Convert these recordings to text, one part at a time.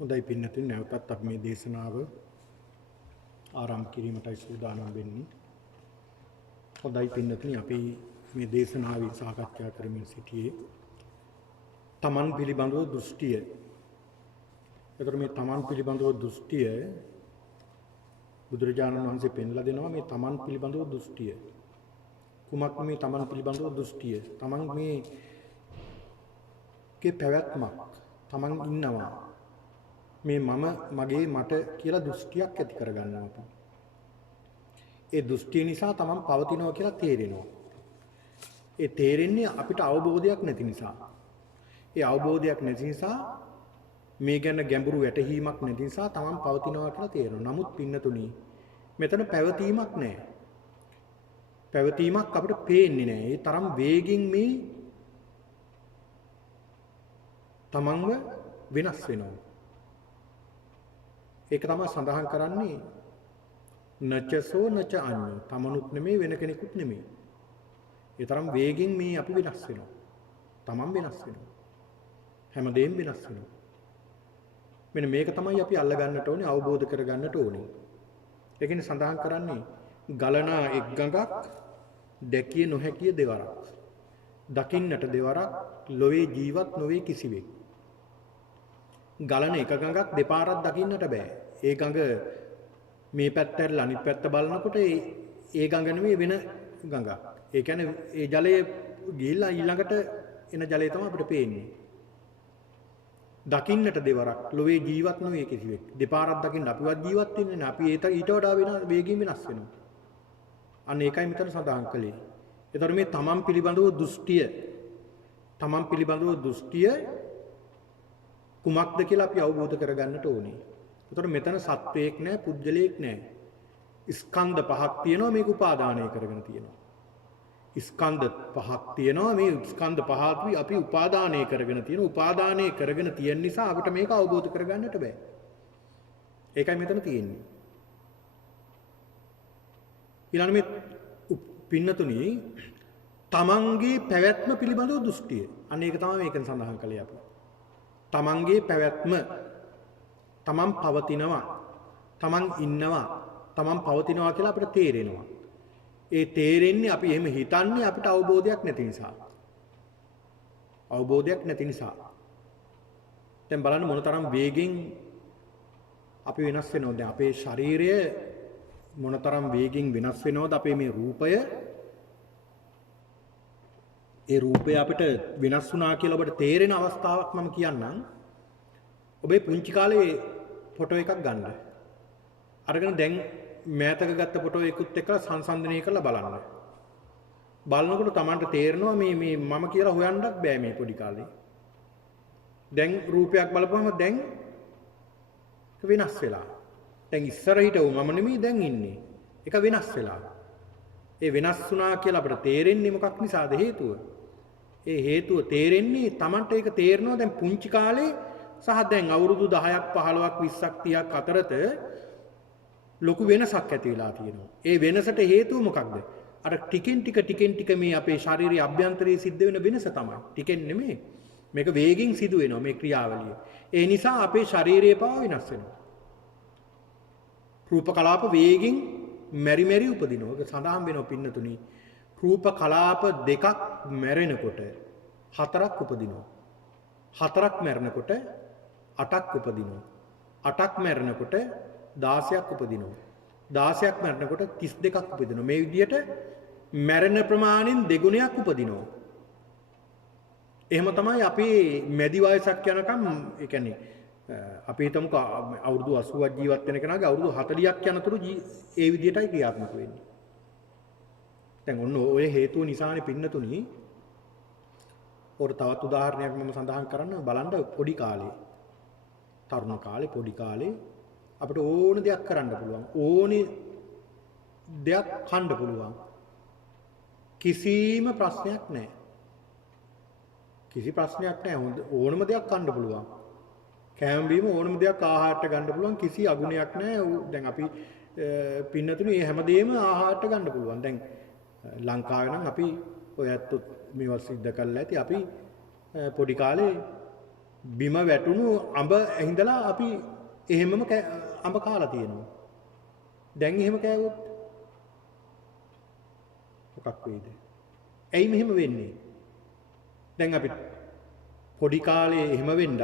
හොඳයි පින්නතුනි නැවතත් අපි මේ දේශනාව ආරම්භ කිරීමටයි සූදානම් වෙන්නේ. හොඳයි පින්නතුනි අපි මේ දේශනාවේ සාකච්ඡා කරමින් සිටියේ තමන් පිළිබඳව දෘෂ්ටිය. ඒතර මේ තමන් පිළිබඳව දෘෂ්ටිය බුදුරජාණන් වහන්සේ පෙන්ලා දෙනවා මේ තමන් පිළිබඳව දෘෂ්ටිය. කුමක් මේ තමන් පිළිබඳව දෘෂ්ටිය? තමන් මේ කේ පැවැත්මක් තමන් ඉන්නවා. මේ මම මගේ මට කියලා දෘෂ්ටියක් ඇති කරගන්නවා අපි. ඒ දෘෂ්ටිය නිසා තමන් පවතිනවා කියලා තේරෙනවා. ඒ තේරෙන්නේ අපිට අවබෝධයක් නැති නිසා. ඒ අවබෝධයක් නැති නිසා මේ ගැන ගැඹුරු වැටහීමක් නැති නිසා තමන් පවතිනවා කියලා තේරෙනවා. නමුත් පින්නතුණි මෙතන පැවතීමක් නැහැ. පැවතීමක් අපිට පේන්නේ නැහැ. ඒ තරම් වේගින් මේ තමන්ව වෙනස් වෙනවා. ඒක තමයි සඳහන් කරන්නේ නචසෝ නච අඤ්ඤෝ. තමනුත් නෙමෙයි වෙන කෙනෙකුත් නෙමෙයි. ඒ තරම් වේගෙන් මේ අපි වෙනස් වෙනවා. තමන් වෙනස් වෙනවා. හැමදේම වෙනස් වෙනවා. මෙන්න මේක තමයි අපි අල්ල ගන්නට ඕනේ, අවබෝධ කර ගන්නට ඕනේ. ඒකනේ සඳහන් කරන්නේ ගලනා එක් ගඟක් දැකිය නොහැකිය දෙවරක්. දකින්නට දෙවරක් ලොවේ ජීවත් නොවේ කිසිවෙක්. ගලන එක ගඟක් දෙපාරක් දකින්නට බෑ. ඒ ගඟ මේ පැත්ත ඇරලා අනිත් පැත්ත බලනකොට ඒ ගඟ නෙමෙයි වෙන ගඟක්. ඒ කියන්නේ ඒ ජලය ගිහිල්ලා ඊළඟට එන ජලය තමයි අපිට පේන්නේ. දකින්නට දෙවරක් ලොවේ ජීවත් නොවේ කිසිවෙක්. දෙපාරක් දකින්න අපිවත් ජීවත් වෙන්නේ නැහැ. අපි ඊට වඩා වෙන වේගයෙන් වෙනස් වෙනවා. අන්න ඒකයි මෙතන සඳහන් කළේ. ඒතර මේ තමන් පිළිබඳව දෘෂ්ටිය කුමක්ද කියලා අපි අවබෝධ කරගන්නට ඕනේ. ඒතර මෙතන සත්වයක් නැහැ, පුද්ගලයෙක් නැහැ. ස්කන්ධ පහක් තියෙනවා මේක උපාදානය කරගෙන තියෙනවා. ස්කන්ධ පහක් තියෙනවා මේ ස්කන්ධ පහ අපි උපාදානය කරගෙන තියෙනවා. උපාදානය කරගෙන තියෙන නිසා අපිට මේක අවබෝධ කරගන්නට බෑ. ඒකයි මෙතන තියෙන්නේ. ඊළඟ මේ පින්නතුණි තමන්ගේ පැවැත්ම පිළිබඳව දෘෂ්ටිය. අන්න ඒක තමයි මේකෙන් සඳහන් කළේ අපි. තමන්ගේ පැවැත්ම තමන් පවතිනවා තමන් ඉන්නවා තමන් පවතිනවා කියලා අපිට තේරෙනවා. ඒ තේරෙන්නේ අපි එහෙම හිතන්නේ අපිට අවබෝධයක් නැති නිසා. අවබෝධයක් නැති නිසා. දැන් බලන්න මොනතරම් වේගෙන් අපි වෙනස් වෙනවද? දැන් අපේ ශරීරය මොනතරම් වේගෙන් වෙනස් වෙනවද? අපේ මේ රූපය ඒ රූපය අපිට වෙනස් වුණා කියලා ඔබට තේරෙන අවස්ථාවක් මම කියන්නම්. ඔබේ පුංචි කාලේ ෆොටෝ එකක් ගන්න. අරගෙන දැන් මෑතක ගත්ත ෆොටෝ එකකුත් එක්ක සංසන්දනය කරලා බලන්න. බලනකොට Tamanට තේරෙනවා මේ මම කියලා හොයන්නත් බෑ මේ පොඩි කාලේ. දැන් රූපයක් බලපුවම දැන් වෙනස් වෙලා. දැන් ඉස්සර හිටව මම නෙමෙයි දැන් ඉන්නේ. ඒක වෙනස් වෙලා. ඒ වෙනස් වුණා කියලා අපිට තේරෙන්නේ මොකක් නිසාද හේතුව? ඒ හේතුව තේරෙන්නේ Tamanට ඒක තේරෙනවා දැන් පුංචි කාලේ සහ දැන් අවුරුදු 10ක් 15ක් 20ක් 30ක් අතරත ලොකු වෙනසක් ඇති වෙලා තියෙනවා. ඒ වෙනසට හේතුව මොකක්ද? අර ටිකෙන් ටික මේ අපේ ශාරීරික අභ්‍යන්තරයේ සිද්ධ වෙන වෙනස තමයි. ටිකෙන් නෙමෙයි. මේක වේගෙන් සිදු වෙනවා මේ ක්‍රියාවලිය. ඒ නිසා අපේ ශාරීරිය පාව වෙනස් වෙනවා. රූප කලාප වේගෙන් මෙරි උපදිනවා. ඒක සඳහන් වෙනවා පින්නතුනි. රූප කලාප දෙකක් මැරෙනකොට හතරක් උපදිනවා. හතරක් මැරෙනකොට අටක් උපදිනවා. අටක් මැරෙනකොට 16ක් උපදිනවා. 16ක් මැරෙනකොට 32ක් උපදිනවා. මේ විදිහට මැරෙන ප්‍රමාණයෙන් දෙගුණයක් උපදිනවා. එහෙම තමයි අපේ මැදි වයසක් යනකම් ඒ කියන්නේ අපි හිතමුකෝ අවුරුදු 80ක් ජීවත් වෙන කෙනාගේ අවුරුදු 40ක් යනතුරු ඒ විදිහටයි ක්‍රියාත්මක වෙන්නේ. දැන් ඔන්න ඔය හේතුව නිසානේ පින්නතුනි. ඔර තවත් උදාහරණයක් මම සඳහන් කරන්න බලන්න පොඩි කාලේ තරුණ කාලේ පොඩි කාලේ අපිට ඕන දෙයක් කරන්න පුළුවන්. ඕනේ දෙයක් කන්න පුළුවන්. කිසිම ප්‍රශ්නයක් නැහැ. කිසි ප්‍රශ්නයක් නැහැ. ඕනම දෙයක් කන්න පුළුවන්. කෑම බීම ඕනම දෙයක් ආහාරයට ගන්න පුළුවන්. කිසි අගුණයක් නැහැ. දැන් අපි පින්නතුනේ මේ හැමදේම ආහාරයට ගන්න පුළුවන්. දැන් ලංකාවේ නම් අපි ඔය ඇත්තොත් මේවා සිද්ධ කරලා ඇති. අපි පොඩි කාලේ බිම වැටුණු අඹ ඇහිඳලා අපි එහෙමම අඹ කාලා තියෙනවා. දැන් එහෙම කෑවොත් මොකක් වෙයිද? ඇයි මෙහෙම වෙන්නේ? දැන් අපි පොඩි කාලේ එහෙම වෙන්නත්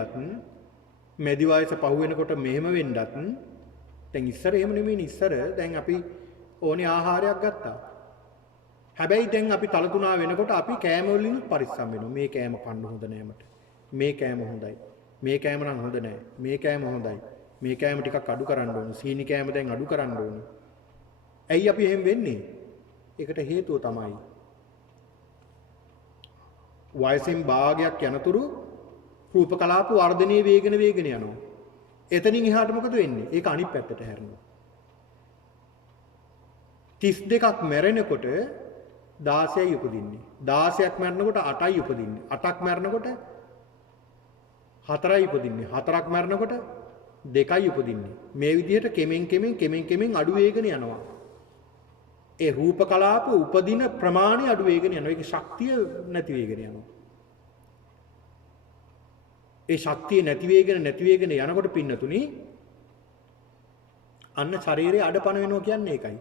මැදි වයස පහු වෙනකොට මෙහෙම වෙන්නත් දැන් ඉස්සර එහෙම නෙමෙයි ඉස්සර දැන් අපි ඕනේ ආහාරයක් ගත්තා. හැබැයි දැන් අපි තල තුනා වෙනකොට අපි කෑම වලින් පරිස්සම් වෙනවා. මේ කෑම කන්න හොඳ නෑ මට. මේ කෑම හොඳයි. මේ කෑම නම් හොඳ නෑ. මේ කෑම හොඳයි. මේ කෑම ටිකක් අඩු කරන්න ඕන. සීනි කෑම දැන් අඩු කරන්න ඕන. ඇයි අපි එහෙම වෙන්නේ? ඒකට හේතුව තමයි වයසෙන් භාගයක් යනතුරු රූප කලාප වර්ධනයේ වේගන යනවා. එතනින් එහාට මොකද වෙන්නේ? ඒක අනිත් පැත්තට හැරෙනවා. 32ක් මැරෙනකොට 16යි උපදින්නේ. 16ක් මැරෙනකොට 8යි උපදින්නේ. 8ක් මැරෙනකොට 4යි උපදින්නේ. 4ක් මැරෙනකොට 2යි උපදින්නේ. මේ විදිහට කෙමෙන් අඩු වේගන යනවා. ඒ රූප කලාප උපදින ප්‍රමාණය අඩු වේගන යනවා. ඒකේ ශක්තිය නැති වේගන යනවා. ඒ ශක්තිය නැති වේගන යනකොට පින්නතුනි අන්න ශරීරයේ අඩපණ වෙනවා කියන්නේ ඒකයි.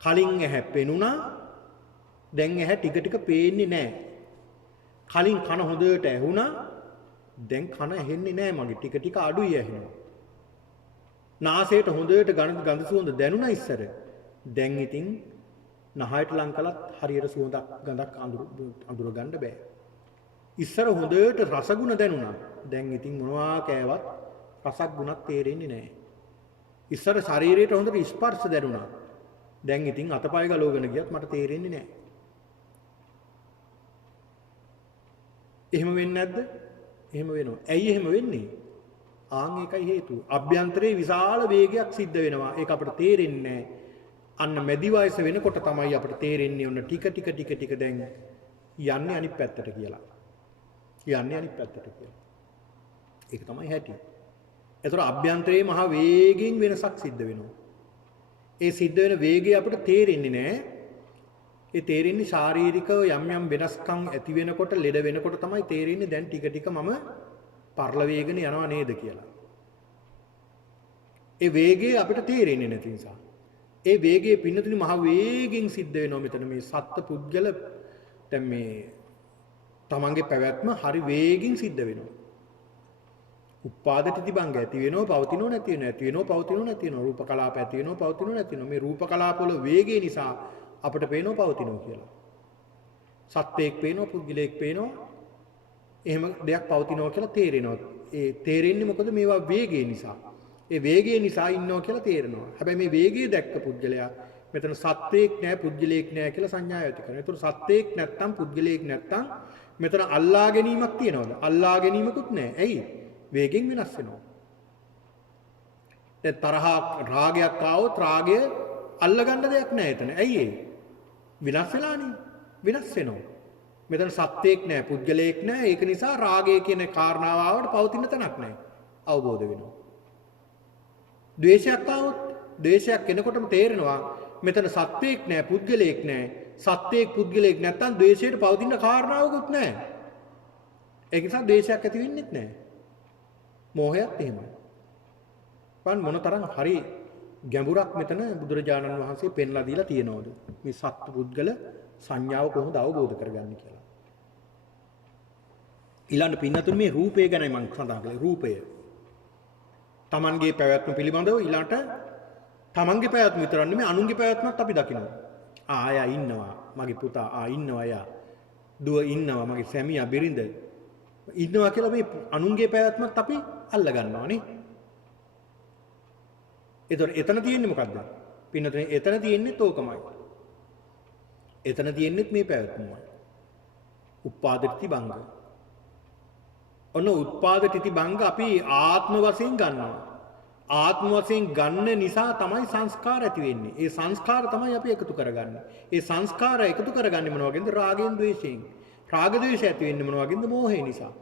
කලින් ඇහැ පෙනුණා දැන් ඇහැ ටික ටික පේන්නේ නැහැ. කලින් කන හොඳට ඇහුණා දැන් කන ඇහෙන්නේ නැහැ මගේ ටික ටික අඩුයි ඇහෙනවා. නාසයට හොඳට ගඳ සුවඳ දැනුණා ඉස්සර. දැන් ඉතින් නහයට ලං කළත් හරියට සුවඳක් ගඳක් අඳුර ගන්න බෑ. ඉස්සර හොඳට රසගුණ දැනුණා. දැන් ඉතින් මොනවා කෑවත් රසක් ගුණක් තේරෙන්නේ නැහැ. ඉස්සර ශරීරයට හොඳට ස්පර්ශ දැනුණා. දැන් ඉතින් අතපය ගලවගෙන ගියත් මට තේරෙන්නේ නැහැ. එහෙම වෙන්නේ නැද්ද? එහෙම වෙනවා. ඇයි එහෙම වෙන්නේ? ආන් ඒකයි හේතුව. අභ්‍යන්තරයේ විශාල වේගයක් සිද්ධ වෙනවා. ඒක අපිට තේරෙන්නේ නැහැ. අන්න මැදි වයස වෙනකොට තමයි අපිට තේරෙන්නේ ඔන්න ටික දැන් යන්නේ අනිත් පැත්තට කියලා. යන්නේ අනිත් පැත්තට කියලා. ඒක තමයි හැටි. ඒතර අභ්‍යන්තරයේ මහ වේගයෙන් වෙනසක් සිද්ධ වෙනවා. ඒ සිද්ධ වෙන වේගය අපිට තේරෙන්නේ නැහැ. ඒ තේරෙන්නේ ශාරීරිකව යම් වෙනස්කම් ඇති වෙනකොට ලෙඩ වෙනකොට තමයි තේරෙන්නේ දැන් ටික මම පරල වේගන යනවා නේද කියලා. ඒ වේගය අපිට තේරෙන්නේ නැති නිසා. ඒ වේගයේ පින්නතුනි මහ වේගෙන් සිද්ධ වෙනවා මෙතන මේ සත්ත්ව පුද්ගල දැන් මේ තමන්ගේ පැවැත්ම හරි වේගෙන් සිද්ධ වෙනවා. උපාද තිතිබංග ඇති වෙනවා පවතිනෝ නැති වෙනවා ඇති වෙනවා පවතිනෝ නැති වෙනවා රූප කලාප ඇති වෙනවා පවතිනෝ නැති වෙනවා මේ රූප කලාප වල වේගය නිසා අපිට පේනවා පවතිනෝ කියලා. සත්‍යයක් පේනවා පුද්ගලයෙක් පේනවා එහෙම දෙයක් පවතිනවා කියලා තේරෙනවා. ඒ තේරෙන්නේ මොකද මේවා වේගය නිසා. ඒ වේගය නිසා ඉන්නවා කියලා තේරෙනවා. හැබැයි මේ වේගය දැක්ක පුද්ගලයා මෙතන සත්‍යයක් නැහැ පුද්ගලයෙක් නැහැ කියලා සංඥාව ඇති කරනවා. ඒතර සත්‍යයක් නැත්තම් පුද්ගලයෙක් නැත්තම් මෙතන අල්ලා ගැනීමක් තියනවද? අල්ලා ගැනීමකුත් නැහැ. ඇයි? වේගෙන් වෙනස් වෙනවා. දැන් තරහ රාගයක් ආවොත් රාගය අල්ලගන්න දෙයක් නැහැ එතන. ඇයි ඒ? විනාශ වෙලානේ. විනාශ වෙනවා. මෙතන සත්‍යයක් නැහැ, පුද්ගලයෙක් නැහැ. ඒක නිසා රාගය කියන කාරණාව ආවට පවතින තැනක් නැහැ. අවබෝධ වෙනවා. ද්වේෂයක් ආවොත් ද්වේෂයක් එනකොටම තේරෙනවා මෙතන සත්‍යයක් නැහැ, පුද්ගලයෙක් නැහැ. සත්‍යයක් පුද්ගලයෙක් නැත්තම් ද්වේෂයට පවතින කාරණාවකුත් නැහැ. ඒක නිසා ද්වේෂයක් ඇති වෙන්නේ නැහැ. මෝහයත් එහෙමයි. මොනතරම් හරි ගැඹුරක් මෙතන බුදුරජාණන් වහන්සේ පෙන්ලා දීලා තියෙනවද? මේ සත්ත්ව පුද්ගල සංඥාව කොහොමද අවබෝධ කරගන්නේ කියලා. ඊළඟ පින්නතුන් මේ රූපය ගැනයි මම සඳහන් කළේ. රූපය. Tamanගේ පැවැත්ම පිළිබඳව ඊළඟට Tamanගේ පැවැත්ම විතරක් නෙමෙයි අනුන්ගේ පැවැත්මත් අපි දකිනවා. ආයා ඉන්නවා. මගේ පුතා ඉන්නවා යා. දුව ඉන්නවා. මගේ සැමියා බිරිඳ ඉන්නවා කියලා මේ අනුන්ගේ පැවැත්මත් අපි අල්ල ගන්නවානේ. ඒතර එතන තියෙන්නේ මොකද්ද? පින්නතුනේ එතන තියෙන්නේ තෝකමයි. එතන තියෙන්නේ මේ පැවැත්මයි. උපාදිතී බංග. ඔන්න උත්පාදිතී බංග අපි ආත්ම වශයෙන් ගන්නවා. ආත්ම වශයෙන් ගන්න නිසා තමයි සංස්කාර ඇති වෙන්නේ. ඒ සංස්කාර තමයි අපි එකතු කරගන්නේ. ඒ සංස්කාර එකතු කරගන්නේ මොන වගේද? රාගයෙන් ද්වේෂයෙන්. රාග ද්වේෂ ඇති වෙන්නේ මොන වගේද? මෝහය නිසා.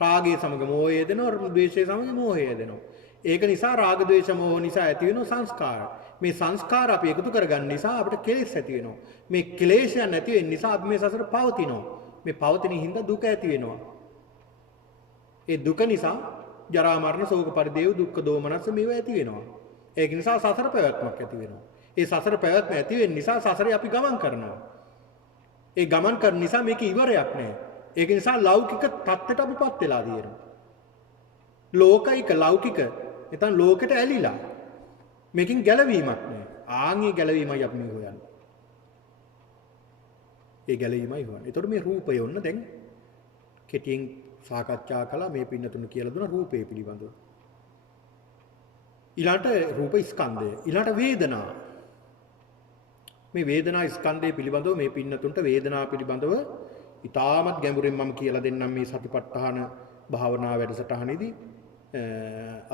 රාගය සමග මෝහය දෙනවා, ද්වේෂය සමග මෝහය දෙනවා. ඒක නිසා රාග ද්වේෂ මෝහ නිසා ඇති වෙන සංස්කාර. මේ සංස්කාර අපි එකතු කරගන්න නිසා අපිට කෙලෙස් ඇති වෙනවා. මේ ක්ලේශයන් නැති වෙන නිසා අපි මේ සසර පවතිනවා. මේ පවතින හින්දා දුක ඇති වෙනවා. ඒ දුක නිසා ජරා මරණ ශෝක පරිදේව දුක්ඛ දෝමනස්ස මේවා ඇති වෙනවා. ඒක නිසා සසර පැවැත්මක් ඇති වෙනවා. ඒ සසර පැවැත්ම ඇති වෙන්න නිසා සසරේ අපි ගමන් කරනවා. ඒ ගමන් කරන නිසා මේක ඉවරයක් නෑ. ඒක නිසා ලෞකික தත්ත්වයට අපිපත් වෙලා තියෙනවා. ලෝකයික ලෞකික නැත්නම් ලෝකෙට ඇලිලා මේකෙන් ගැලවීමක් නෑ. ආන්ගේ ගැලවීමයි අපි මේ හොයන්නේ. ඒ ගැලවීමයි හොයන්නේ. ඒතකොට මේ රූපය ඔන්න දැන් කෙටියෙන් සාකච්ඡා කළා මේ පින්නතුන කියලා දුන රූපේ පිළිබඳව. ඊළාට රූප ස්කන්ධය. ඊළාට වේදනා. මේ වේදනා ස්කන්ධය පිළිබඳව මේ පින්නතුන්ට වේදනා පිළිබඳව ඉතාමත් ගැඹුරින් මම කියලා දෙන්නම් මේ සතිපට්ඨාන භාවනා වැඩසටහනේදී.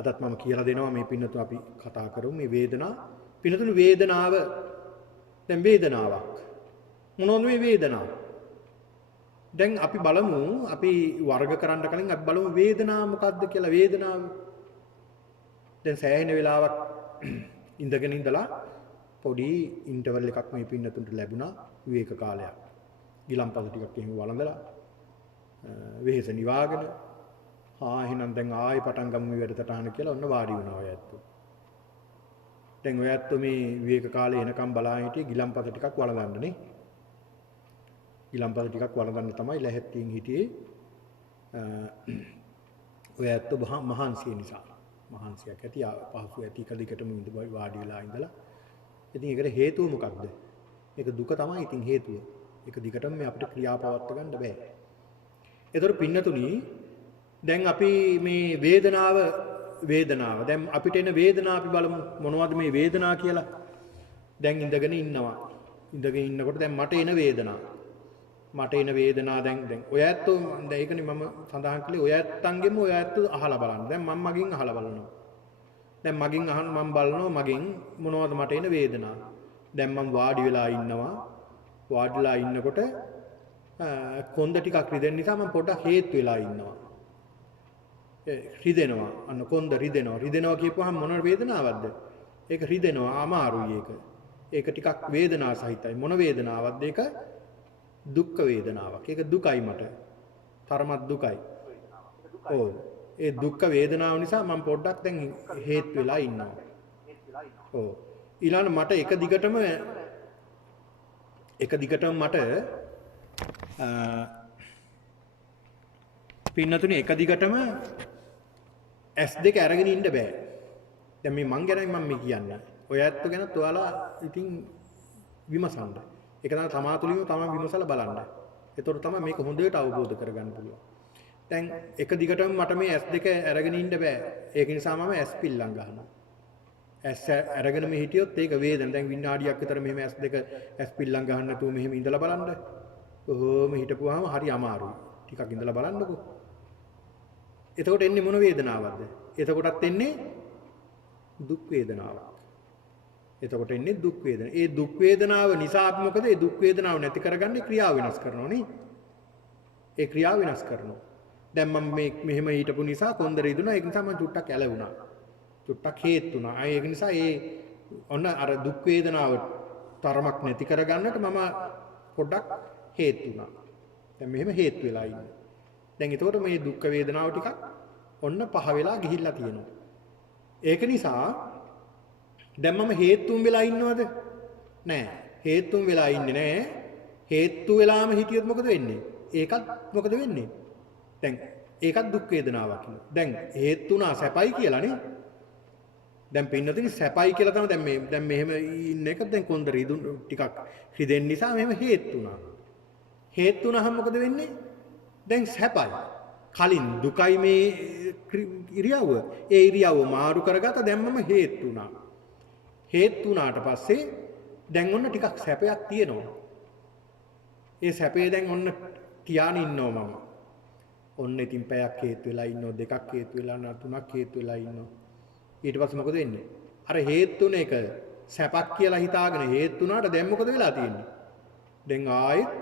අදත් මම කියලා දෙනවා මේ පින්නතුන් අපි කතා කරමු මේ වේදනා. පින්නතුන් වේදනාව දැන් වේදනාවක්. මොනවද මේ වේදනාව? දැන් අපි බලමු අපි වර්ග කරන්න කලින් අපි බලමු වේදනාව මොකක්ද කියලා. වේදනාව දැන් සෑහෙන වෙලාවක් ඉඳගෙන ඉඳලා පොඩි ඉන්ටර්වල් එකක් මේ පින්නතුන්ට ලැබුණා විවේක කාලයක්. ගිලම්පස ටිකක් එහෙම වළඳලා වෙහෙස නිවාගෙන එහෙනම් දැන් ආයෙ පටන් ගමු මේ වැඩසටහන කියලා ඔන්න වාඩි වුණා ඔය ඇත්තෝ. දැන් ඔය ඇත්තෝ මේ විවේක කාලේ එනකම් බලාගෙන හිටියේ ගිලම්පස ටිකක් වළඳන්න නේ. ගිලම්පස ටිකක් වළඳන්න තමයි ලැහැත්තියෙන් හිටියේ. ඔය ඇත්තෝ මහන්සිය නිසා. මහන්සියක් ඇති පහසු ඇති එක දිගටම වාඩි වෙලා ඉඳලා. ඉතින් ඒකට හේතුව මොකක්ද? ඒක දුක තමයි ඉතින් හේතුව. ඒක දිගටම මේ අපිට ක්‍රියාපවත්ව ගන්න බෑ. ඒතකොට පින්නතුණි දැන් අපි මේ වේදනාව දැන් අපිට එන වේදනාව අපි බලමු මොනවද මේ වේදනාව කියලා. දැන් ඉඳගෙන ඉන්නවා. ඉඳගෙන ඉන්නකොට දැන් මට එන වේදනාව. දැන් ඔය ඇත්තෝ දැන් ඒකනේ මම සඳහන් කළේ ඔය ඇත්තන්ගෙම ඔය ඇත්තෝ අහලා බලන්න. දැන් මම මගෙන් අහලා බලනවා. දැන් මගෙන් අහන්න මම බලනවා මගෙන් මොනවද මට එන වේදනාව. දැන් මම වාඩි වෙලා ඉන්නවා. වාඩිලා ඉන්නකොට කොන්ද ටිකක් රිදෙන නිසා මම පොඩ්ඩක් හේතු වෙලා ඉන්නවා. රිදෙනවා. අන්න කොන්ද රිදෙනවා. රිදෙනවා කියපුවාම මොන වේදනාවක්ද? ඒක රිදෙනවා අමාරුයි ඒක. ඒක ටිකක් වේදනා සහිතයි. මොන වේදනාවක්ද ඒක? දුක්ඛ වේදනාවක්. ඒක දුකයි මට. තරමක් දුකයි. ඔව්. ඒ දුක්ඛ වේදනාව නිසා මම පොඩ්ඩක් දැන් හේතු වෙලා ඉන්නවා. ඔව්. ඊළඟ මට එක දිගටම මට පින්නතුනේ එක දිගටම S2 අරගෙන ඉන්න බෑ. දැන් මේ මං ගැනයි මම මේ කියන්නේ. ඔය ඇත්ත ගැනත් ඔයාලා ඉතින් විමසන්න. ඒක තමයි තමා තුළින්ම තමයි විමසලා බලන්න. ඒතකොට තමයි මේක හොඳට අවබෝධ කරගන්න පුළුවන්. දැන් එක දිගටම මට මේ S2 අරගෙන ඉන්න බෑ. ඒක නිසා මම S පිල්ලම් ගන්නවා. S අරගෙන මේ හිටියොත් ඒක වේදන. දැන් විනාඩියක් විතර මෙහෙම S2 S පිල්ලම් ගහන්න නැතුව මෙහෙම ඉඳලා බලන්න. ඔහොම හිටපුවාම හරි අමාරුයි. ටිකක් ඉඳලා බලන්නකෝ. එතකොට එන්නේ මොන වේදනාවක්ද? එතකොටත් එන්නේ දුක් වේදනාවක්. එතකොට එන්නේ දුක් වේදන. ඒ දුක් වේදනාව නිසා අපි මොකද? ඒ දුක් වේදනාව නැති කරගන්නේ ක්‍රියාව වෙනස් කරනවා නේ. ඒ ක්‍රියාව වෙනස් කරනවා. දැන් මම මේ මෙහෙම හිටපු නිසා කොන්ද රිදුණා. ඒක නිසා මම චුට්ටක් ඇලවුණා. චුට්ටක් හේතු වුණා. ඒක නිසා ඔන්න අර දුක් වේදනාව තරමක් නැති කරගන්නට මම පොඩ්ඩක් හේතු වුණා. දැන් මෙහෙම හේතු වෙලා ඉන්නේ. දැන් එතකොට මේ දුක් වේදනාව ටිකක් ඔන්න පහ වෙලා ගිහිල්ලා තියෙනවා. ඒක නිසා දැන් මම හේතුන් වෙලා ඉන්නවද? නෑ. හේතුන් වෙලා ඉන්නේ නෑ. හේතු වෙලාම හිටියොත් මොකද වෙන්නේ? ඒකත් මොකද වෙන්නේ? දැන් ඒකත් දුක් වේදනාවක් නේ. දැන් හේතුණා සැපයි කියලානේ. දැන් පින්නතින් සැපයි කියලා තමයි දැන් මෙහෙම ඉන්න එක දැන් කොන්ද රිදුන් ටිකක් රිදෙන්න නිසා මෙහෙම හේතුණා. හේතුණාම මොකද වෙන්නේ? දැන් සැපයි. කලින් දුකයි මේ ඉරියව්ව. ඒ ඉරියව්ව මාරු කරගත්ත දැන් මම හේතුණා. හේතු වුණාට පස්සේ දැන් ඔන්න ටිකක් සැපයක් තියෙනවා. ඒ සැපේ දැන් ඔන්න තියාගෙන ඉන්නවා මම. ඔන්න ඉතින් පැයක් හේතු වෙලා ඉන්නවා, දෙකක් හේතු වෙලා තුනක් හේතු වෙලා ඉන්නවා. ඊට පස්සේ මොකද වෙන්නේ? අර හේතුන එක සැපක් කියලා හිතාගෙන හේතු වුණාට දැන් මොකද වෙලා තියෙන්නේ? දැන් ආයෙත්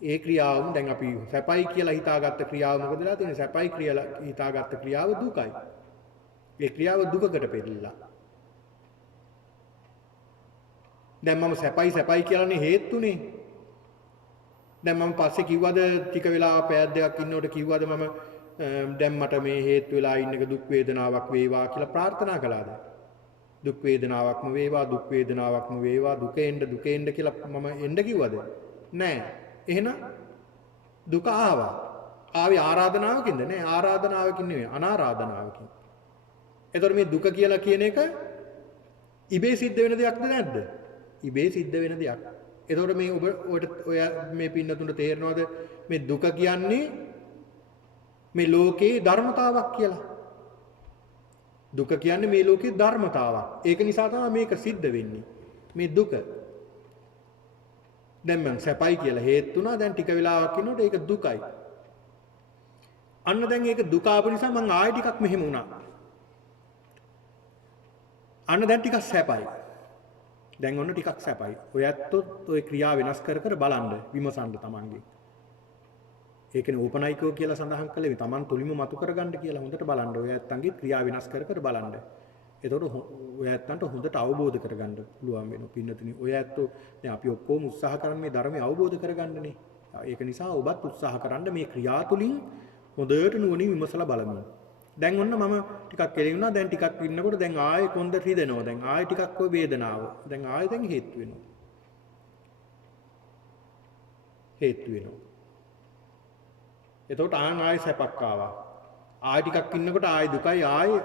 ඒ ක්‍රියාවම දැන් අපි සැපයි කියලා හිතාගත්ත ක්‍රියාව මොකද වෙලා තියෙන්නේ? සැපයි කියලා හිතාගත්ත ක්‍රියාව දුකයි. ඒ ක්‍රියාව දුකකට පෙරලිලා. දැන් මම සැපයි කියලානේ හේතුනේ. දැන් මම පස්සේ කිව්වද ටික වෙලා පැය දෙකක් ඉන්නකොට කිව්වද මම දැන් මට මේ හේතු වෙලා ඉන්න එක දුක් වේදනාවක් වේවා කියලා ප්‍රාර්ථනා කළාද? දුක් වේදනාවක්ම වේවා දුක් වේදනාවක්ම වේවා දුකෙන්ද කියලා මම එන්න කිව්වද? නෑ. එහෙනම් දුක ආවා. ආවේ ආරාධනාවකින්ද? නෑ ආරාධනාවකින් නෙවෙයි අනාරාධනාවකින්. එතකොට මේ දුක කියලා කියන එක ඉබේ සිද්ධ වෙන දෙයක්ද නැද්ද? ඉබේ සිද්ධ වෙන දෙයක්. එතකොට මේ ඔය මේ පින්නතුන්ට තේරෙනවද මේ දුක කියන්නේ මේ ලෝකේ ධර්මතාවක් කියලා? දුක කියන්නේ මේ ලෝකේ ධර්මතාවක්. ඒක නිසා තමයි මේක සිද්ධ වෙන්නේ. මේ දුක. දැන් මං සැපයි කියලා හේතු වුණා. දැන් ටික වෙලාවක් ඉන්නකොට ඒක දුකයි. අන්න දැන් ඒක දුක ආපු නිසා මං ආයෙ ටිකක් මෙහෙම වුණා. අන්න දැන් ටිකක් සැපයි. දැන් ඔන්න ටිකක් සැපයි. ඔය ඇත්තොත් ඔය ක්‍රියා වෙනස් කර කර බලන්න විමසන්න තමන්ගේ. ඒකනේ ඕපනයිකෝ කියලා සඳහන් කළේ තමන් තුලින්ම මතු කරගන්න කියලා හොඳට බලන්න. ඔය ඇත්තන්ගේ ක්‍රියා වෙනස් කර කර බලන්න. එතකොට ඔය ඇත්තන්ට හොඳට අවබෝධ කරගන්න පුළුවන් වෙනවා. පින්නතුනි ඔය ඇත්තෝ දැන් අපි ඔක්කොම උත්සාහ කරන්නේ මේ ධර්මය අවබෝධ කරගන්නනේ. ඒක නිසා ඔබත් උත්සාහ කරන්න මේ ක්‍රියා තුලින් හොඳට නුවණින් විමසලා බලන්න. දැන් ඔන්න මම ටිකක් කෙලින්ුණා. දැන් ටිකක් ඉන්නකොට දැන් ආයෙ කොන්ද රිදෙනවා. දැන් ආයෙ ටිකක් ඔය වේදනාව. දැන් ආයෙ දැන් හේතු වෙනවා. හේතු වෙනවා. එතකොට ආයෙ සැපක් ආවා. ආයෙ ටිකක් ඉන්නකොට ආයෙ දුකයි ආයෙ.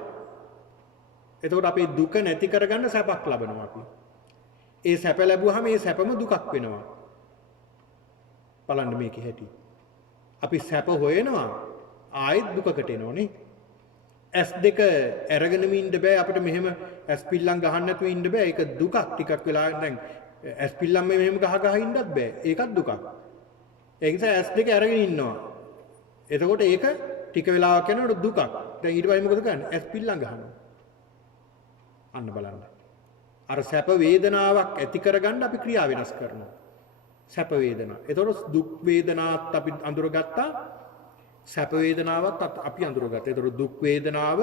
එතකොට අපේ දුක නැති කරගන්න සැපක් ලබනවා අපි. ඒ සැප ලැබුවාම ඒ සැපම දුකක් වෙනවා. බලන්න මේකේ හැටි. අපි සැප හොයනවා ආයෙත් දුකකට එනෝනේ. S2 අරගෙනම ඉන්න බෑ අපිට මෙහෙම S පිල්ලම් ගහන්න නැතුව ඉන්න බෑ. ඒක දුකක්. ටිකක් වෙලා දැන් S පිල්ලම් මෙහෙම ගහ ඉන්නත් බෑ. ඒකත් දුකක්. ඒ නිසා S2 අරගෙන ඉන්නවා. එතකොට ඒක ටික වෙලාවක් යනකොට දුකක්. දැන් ඊට පස්සේ මොකද කරන්නේ? S පිල්ලම් ගහනවා. අන්න බලන්න. අර සැප වේදනාවක් ඇති කරගන්න අපි ක්‍රියා වෙනස් කරනවා. සැප වේදනා. එතකොට දුක් වේදනාත් අපි අඳුරගත්තා. සැප වේදනාවත් අපි අඳුරගත්තා. එතකොට දුක් වේදනාව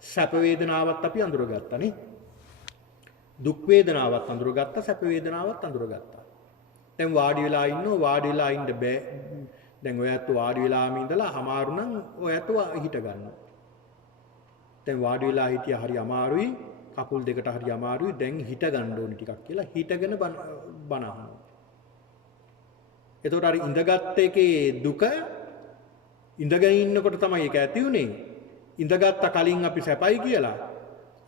සැප වේදනාවත් අපි අඳුරගත්තා නේ. දුක් වේදනාවත් අඳුරගත්තා සැප වේදනාවත් අඳුරගත්තා. දැන් වාඩි වෙලා ඉන්නෝ වාඩි වෙලා ඉන්න බෑ. දැන් ඔයත් වාඩි වෙලාම ඉඳලා අමාරු නම් ඔයත් හිට ගන්නවා. දැන් වාඩි වෙලා හිටියා හරි අමාරුයි. කකුල් දෙකට හරි අමාරුයි. දැන් හිට ගන්න ඕනේ ටිකක් කියලා හිටගෙන බන අහනවා. එතකොට අර ඉඳගත් එකේ දුක ඉඳගෙන ඉන්නකොට තමයි ඒක ඇති උනේ. ඉඳගත්ත කලින් අපි සැපයි කියලා.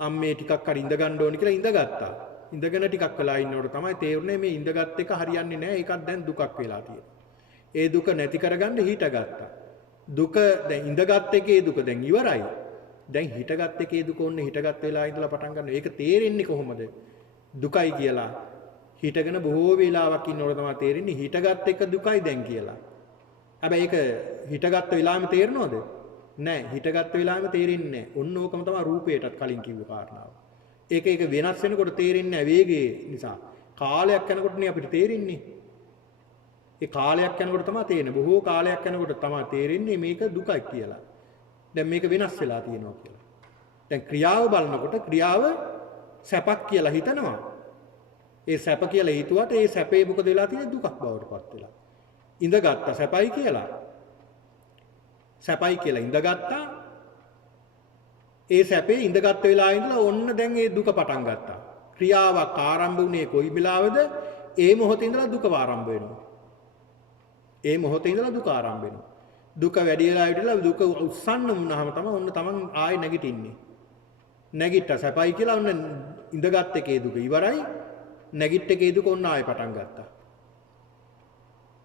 අම්මේ ටිකක් හරි ඉඳ ගන්න ඕනේ කියලා ඉඳගත්තා. ඉඳගෙන ටිකක් වෙලා ඉන්නකොට තමයි තේරුනේ මේ ඉඳගත් එක හරියන්නේ නැහැ. ඒකත් දැන් දුකක් වෙලා තියෙනවා. ඒ දුක නැති කරගන්න හිටගත්තා. දුක දැන් ඉඳගත් එකේ දුක දැන් ඉවරයි. දැන් හිටගත් එකේ දුක ඔන්න හිටගත් වෙලා ඉඳලා පටන් ගන්නවා. ඒක තේරෙන්නේ කොහොමද? දුකයි කියලා. හිටගෙන බොහෝ වේලාවක් ඉන්නකොට තමයි තේරෙන්නේ හිටගත් එක දුකයි දැන් කියලා. හැබැයි ඒක හිටගත් වෙලාවෙම තේරෙනවද? නෑ. හිටගත් වෙලාවෙම තේරෙන්නේ නෑ. ඔන්න ඕකම තමයි රූපයටත් කලින් කිව්ව කාරණාව. ඒක වෙනස් වෙනකොට තේරෙන්නේ නෑ වේගයේ නිසා. කාලයක් යනකොටනේ අපිට තේරෙන්නේ. ඒ කාලයක් යනකොට තමයි තේරෙන්නේ. බොහෝ කාලයක් යනකොට තමයි තේරෙන්නේ මේක දුකයි කියලා. දැන් මේක වෙනස් වෙලා තියෙනවා කියලා. දැන් ක්‍රියාව බලනකොට ක්‍රියාව සැපක් කියලා හිතනවා. ඒ සැප කියලා හිතුවට ඒ සැපේ මොකද වෙලා තියෙන්නේ දුකක් බවට පත් වෙලා. ඉඳගත්තා සැපයි කියලා. සැපයි කියලා ඉඳගත්තා. ඒ සැපේ ඉඳගත් වෙලා ඉඳලා ඔන්න දැන් ඒ දුක පටන් ගත්තා. ක්‍රියාවක් ආරම්භ වුණේ කොයි වෙලාවද? ඒ මොහොතේ ඉඳලා දුක ආරම්භ වෙනවා. ඒ මොහොතේ ඉඳලා දුක ආරම්භ වෙනවා. දුක වැඩි වෙලා ඉඳලා දුක උස්සන්න වුණාම තමයි ඔන්න තමන් ආයෙ නැගිටින්නේ. නැගිට්ට සැපයි කියලා ඔන්න ඉඳගත් එකේ දුක ඉවරයි. නැගිට එකේ දුක ඔන්න ආයෙ පටන් ගත්තා.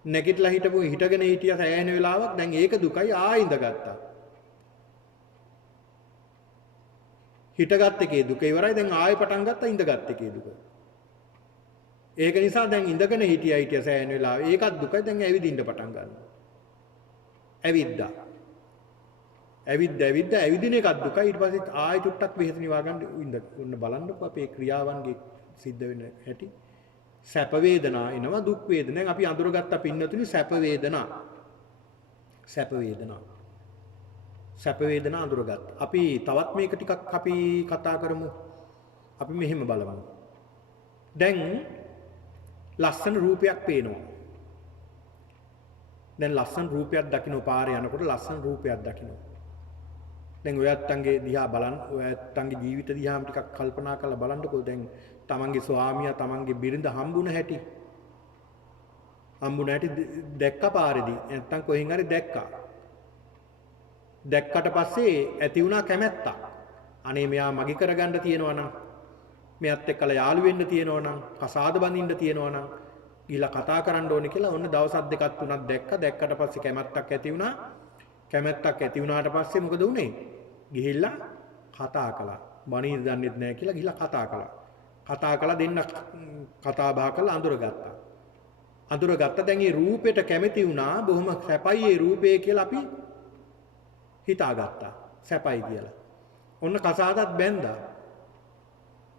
නැගිටලා හිටගෙන හිටියා සෑහෙන වෙලාවක් දැන් ඒක දුකයි ආයෙ ඉඳගත්තා. හිටගත් එකේ දුක ඉවරයි දැන් ආයෙ පටන් ගත්තා ඉඳගත් එකේ දුක. ඒක නිසා දැන් ඉඳගෙන හිටියා සෑහෙන වෙලාව ඒකත් දුකයි දැන් ඇවිදින්න පටන් ගන්නවා. ඇවිද්දා. ඇවිදින එකත් දුකයි ඊට පස්සේ ආයෙ චුට්ටක් වෙහෙස නිවා ගන්න ඔන්න බලන්නකෝ අපේ ක්‍රියාවන්ගේ සිද්ධ වෙන හැටි. සැප වේදනා එනවා දුක් වේදනා. දැන් අපි අඳුරගත්ත පින්නතුනි සැප වේදනා. සැප වේදනා අඳුරගත්ත. අපි තවත් මේක ටිකක් අපි කතා කරමු. අපි මෙහෙම බලමු. දැන් ලස්සන රූපයක් පේනවා. දැන් ලස්සන රූපයක් දකින්න පාරේ යනකොට ලස්සන රූපයක් දකින්න. දැන් ඔයත්තන්ගේ දිහා බලන්න ඔයත්තන්ගේ ජීවිත දිහාම ටිකක් කල්පනා කරලා බලන්නකෝ. දැන් තමන්ගේ ස්වාමියා තමන්ගේ බිරිඳ හම්බුන හැටි දැක්ක පාරේදී නැත්තම් කොහෙන් හරි දැක්කා. දැක්කට පස්සේ ඇති වුණා කැමැත්තක්. අනේ මෙයා මගේ කරගන්න තියෙනවා නම් මෙයත් එක්කලා යාළු වෙන්න තියෙනවා නම් කසාද බඳින්න තියෙනවා නම් ගිහලා කතා කරන්න ඕනේ කියලා ඔන්න දවසක් දෙකක් තුනක් දැක්කට පස්සේ කැමැත්තක් ඇති වුණා. කැමැත්තක් ඇති වුණාට පස්සේ මොකද වුනේ? ගිහිල්ලා කතා කළා. බණීද දන්නෙත් නැහැ කියලා ගිහලා කතා කළා. කතා කළා දෙන්න කතා බහ කරලා අඳුරගත්තා. අඳුරගත්තා. දැන් මේ රූපෙට කැමති වුණා. බොහොම සැපයි මේ රූපේ කියලා අපි හිතාගත්තා. සැපයි කියලා. ඔන්න කසාදත් බැන්දා.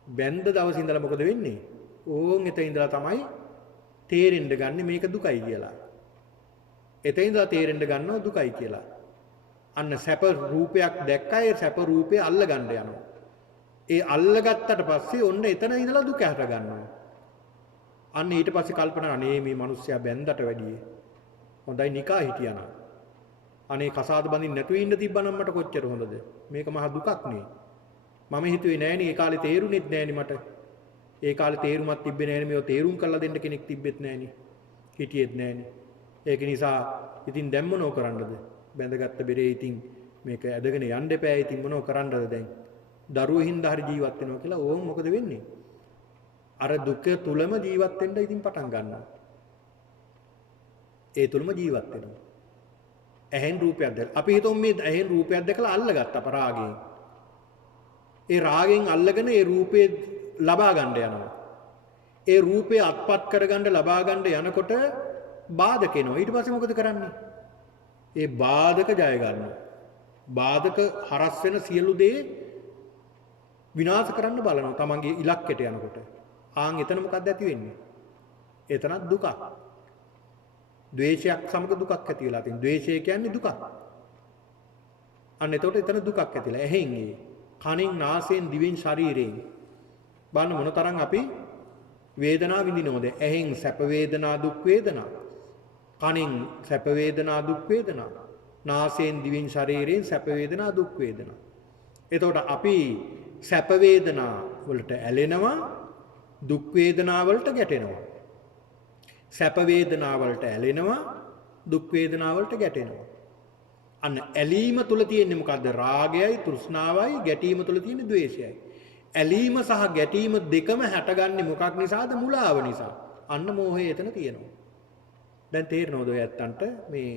බැන්ද දවස් ඉඳලා මොකද වෙන්නේ? ඕන් එතන ඉඳලා තමයි තේරෙන්න ගන්න මේක දුකයි කියලා. එතන ඉඳලා තේරෙන්න ගන්නවා දුකයි කියලා. අන්න සැප රූපයක් දැක්කා ඒ සැප රූපේ අල්ල ගන්න යනවා. ඒ අල්ලගත්තට පස්සේ ඔන්න එතන ඉඳලා දුක හට ගන්නවා. අන්න ඊට පස්සේ කල්පනා අනේ මේ මිනිස්සයා බැන්දට වැඩියේ හොඳයි නිකා හිටියානම්. අනේ කසාද බඳින්න නැතුව ඉන්න තිබ්බනම් මට කොච්චර හොඳද? මේක මහා දුකක් නේ. මම හිතුවේ නෑනේ ඒ කාලේ තේරුණෙත් නෑනේ මට. ඒ කාලේ තේරුමක් තිබ්බේ නෑනේ මේව තේරුම් කරලා දෙන්න කෙනෙක් තිබ්බෙත් නෑනේ. හිටියෙත් නෑනේ. ඒක නිසා ඉතින් දැන් මොනව කරන්නද? බැඳගත්ත බෙරේ ඉතින් මේක ඇදගෙන යන්න එපා. ඉතින් මොනව කරන්නද දැන්? දරුවෝ හින්දා හරි ජීවත් වෙනවා කියලා ඕම් මොකද වෙන්නේ? අර දුක තුලම ජීවත් වෙන්න ඉතින් පටන් ගන්නවා. ඒ තුලම ජීවත් වෙනවා. ඇහෙන් රූපයක් දැක්ක. අපි හිතමු මේ ඇහෙන් රූපයක් දැකලා අල්ලගත්ත අපරාගයෙන්. ඒ රාගෙන් අල්ලගෙන ඒ රූපේ ලබා ගන්න යනවා. ඒ රූපේ අත්පත් කරගන්න ලබා ගන්න යනකොට බාධක එනවා. ඊට පස්සේ මොකද කරන්නේ? ඒ බාධක ජය ගන්නවා. බාධක හරස් වෙන සියලු දේ විනාශ කරන්න බලනවා තමන්ගේ ඉලක්කයට යනකොට. ආන් එතන මොකක්ද ඇති වෙන්නේ? එතනත් දුකක්. ද්වේෂයක් සමග දුකක් ඇති වෙලා තියෙනවා. ද්වේෂය කියන්නේ දුකක්. අන්න එතකොට එතන දුකක් ඇතිලා. එහෙන් ඒ කනින් නාසයෙන් දිවෙන් ශරීරයෙන් බලන්න මොනතරම් අපි වේදනාව විඳිනවද? එහෙන් සැප වේදනා දුක් වේදනා. කනින් සැප වේදනා දුක් වේදනා. නාසයෙන් දිවෙන් ශරීරයෙන් සැප වේදනා දුක් වේදනා. එතකොට අපි සැප වේදනා වලට ඇලෙනවා, දුක් වේදනා වලට ගැටෙනවා. සැප වේදනා වලට ඇලෙනවා, දුක් වේදනා වලට ගැටෙනවා. අන්න ඇලීම තුල තියෙන්නේ මොකද්ද? රාගයයි, තෘෂ්ණාවයි, ගැටීම තුල තියෙන්නේ ද්වේෂයයි. ඇලීම සහ ගැටීම දෙකම හැටගන්නේ මොකක් නිසාද? මුලාව නිසා. අන්න මෝහය එතන තියෙනවා. දැන් තේරෙනවද ඔය ඇත්තන්ට මේ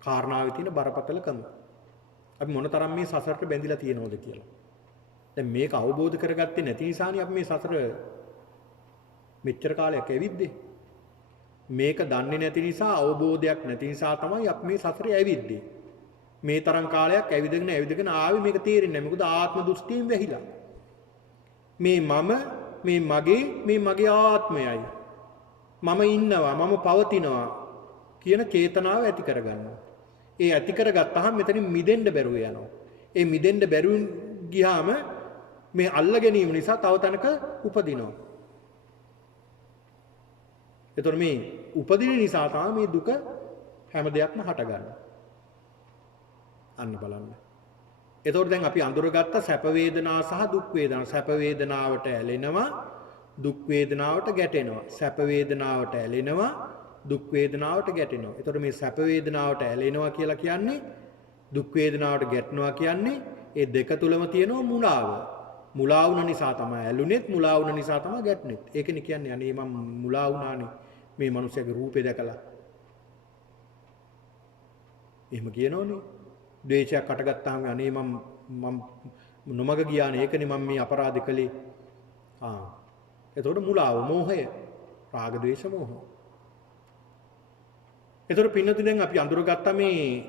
කාරණාවේ තියෙන බරපතලකම? අපි මොනතරම් මේ සසරට බැඳිලා තියෙනවද කියලා. දැන් මේක අවබෝධ කරගත්තේ නැති නිසානේ අපි මේ සසර මෙච්චර කාලයක් ඇවිද්දේ. මේක දන්නේ නැති නිසා අවබෝධයක් නැති නිසා තමයි අපි මේ සසරේ ඇවිද්දේ. මේ තරම් කාලයක් ඇවිදගෙන ආවේ මේක තේරෙන්නේ නැහැ. මොකද ආත්ම දෘෂ්ටියෙන් වැහිලා. මේ මගේ ආත්මයයි. මම ඉන්නවා, මම පවතිනවා කියන චේතනාව ඇති කරගන්නවා. ඒ ඇති කරගත්තාම මෙතනින් මිදෙන්න බැරුව යනවා. ඒ මිදෙන්න බැරුව ගියාම මේ අල්ල ගැනීම නිසා තව තැනක උපදිනවා. එතකොට මේ උපදින නිසා තමයි මේ දුක හැම දෙයක්ම හටගන්නේ. අන්න බලන්න. එතකොට දැන් අපි අඳුරගත්ත සැප වේදනා සහ දුක් වේදනා. සැප වේදනාවට ඇලෙනවා, දුක් වේදනාවට ගැටෙනවා. සැප වේදනාවට ඇලෙනවා, දුක් වේදනාවට ගැටෙනවා. එතකොට මේ සැප වේදනාවට ඇලෙනවා කියලා කියන්නේ, දුක් වේදනාවට ගැටෙනවා කියන්නේ ඒ දෙක තුලම තියෙන මුලාව. මුලා වුණ නිසා තමයි ඇලුනේත්, මුලා වුණ නිසා තමයි ගැටුනේත්. ඒකනේ කියන්නේ අනේ මම මුලා වුණානේ මේ මිනිස්සගේ රූපේ දැකලා. එහෙම කියනෝනේ. ද්වේෂයක් අටගත්තාම අනේ මම නොමග ගියානේ ඒකනේ මම මේ අපරාධ කළේ. එතකොට මුලාව, මෝහය, රාග ද්වේෂ මෝහ. එතකොට පින්නතුන් දැන් අපි අඳුරගත්ත මේ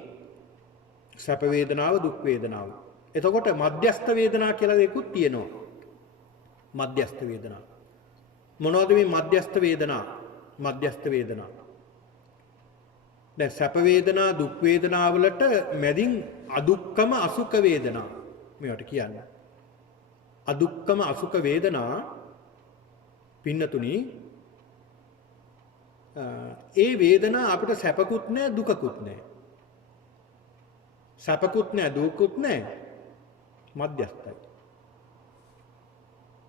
සැප වේදනාව, දුක් වේදනාව. එතකොට මධ්‍යස්ථ වේදනා කියලා දෙකුත් තියෙනවා. මධ්‍යස්ථ වේදනා. මොනවද මේ මධ්‍යස්ථ වේදනා? මධ්‍යස්ථ වේදනා. දැන් සැප වේදනා, දුක් වේදනා වලට මැදින් අදුක්කම අසුඛ වේදනා මේවට කියන්නේ. අදුක්කම අසුඛ වේදනා පින්නතුනි ඒ වේදනා අපිට සැපකුත් නැහැ දුකකුත් නැහැ. සැපකුත් නැහැ දුකකුත් නැහැ. මධ්‍යස්ථයි.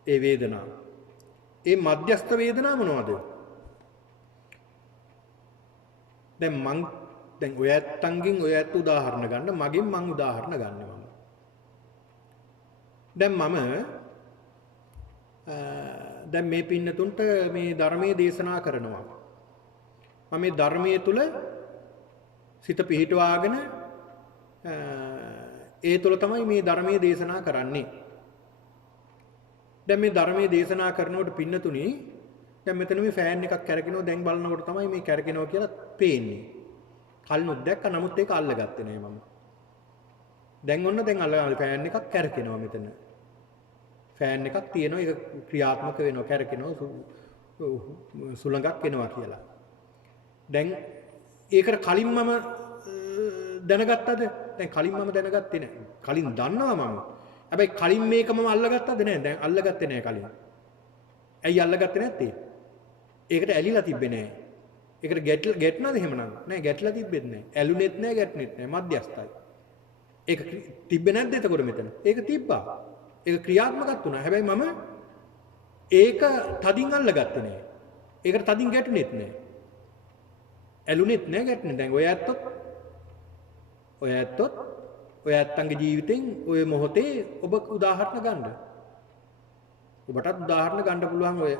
ඒ වේදනාව. ඒ මධ්‍යස්ථ වේදනාව මොනවද? දැන් ඔය ඇත්තන්ගෙන් ඔය ඇත්ත උදාහරණ ගන්න මගෙන් මං උදාහරණ ගන්නවා. දැන් මේ පින්නතුන්ට මේ ධර්මයේ දේශනා කරනවා. මම මේ ධර්මයේ තුල සිත පිහිටවාගෙන ඒ තුල තමයි මේ ධර්මයේ දේශනා කරන්නේ. දැන් මේ ධර්මයේ දේශනා කරනකොට පින්නතුණි දැන් මෙතන මේ ෆෑන් එකක් කැරකෙනවා දැන් බලනකොට තමයි මේ කැරකෙනවා කියලා පේන්නේ. කලිනුත් දැක්ක නමුත් ඒක අල්ලගත්තේ නෑ මම. දැන් ඔන්න දැන් ෆෑන් එකක් කැරකෙනවා මෙතන. ෆෑන් එකක් තියෙනවා ඒක ක්‍රියාත්මක වෙනවා කැරකෙනවා සුළඟක් එනවා කියලා. දැන් ඒකට කලින් මම දැනගත්තද? දැන් කලින් මම දැනගත්තේ නෑ. කලින් දන්නවා මම. හැබැයි කලින් මේක මම අල්ලගත්තද නෑ. දැන් අල්ලගත්තේ නෑ කලින්. ඇයි අල්ලගත්තේ නැත්තේ? ඒකට ඇලිලා තිබ්බේ නෑ. ඒකට ගැටුණාද එහෙමනම්? නෑ ගැටලා තිබ්බෙත් නෑ. ඇලුනෙත් නෑ ගැටුනෙත් නෑ මධ්‍යස්ථයි. ඒක තිබ්බේ නැද්ද එතකොට මෙතන? ඒක තිබ්බා. ඒක ක්‍රියාත්මකත් වුණා. හැබැයි මම ඒක තදින් අල්ලගත්තේ නෑ. ඒකට තදින් ගැටුනෙත් නෑ. ඇලුනෙත් නෑ ගැටුනේ. දැන් ඔය ඇත්තොත් ඔය ඇත්තන්ගේ ජීවිතෙන් ඔය මොහොතේ ඔබ උදාහරණ ගන්න. ඔබටත් උදාහරණ ගන්න පුළුවන් ඔය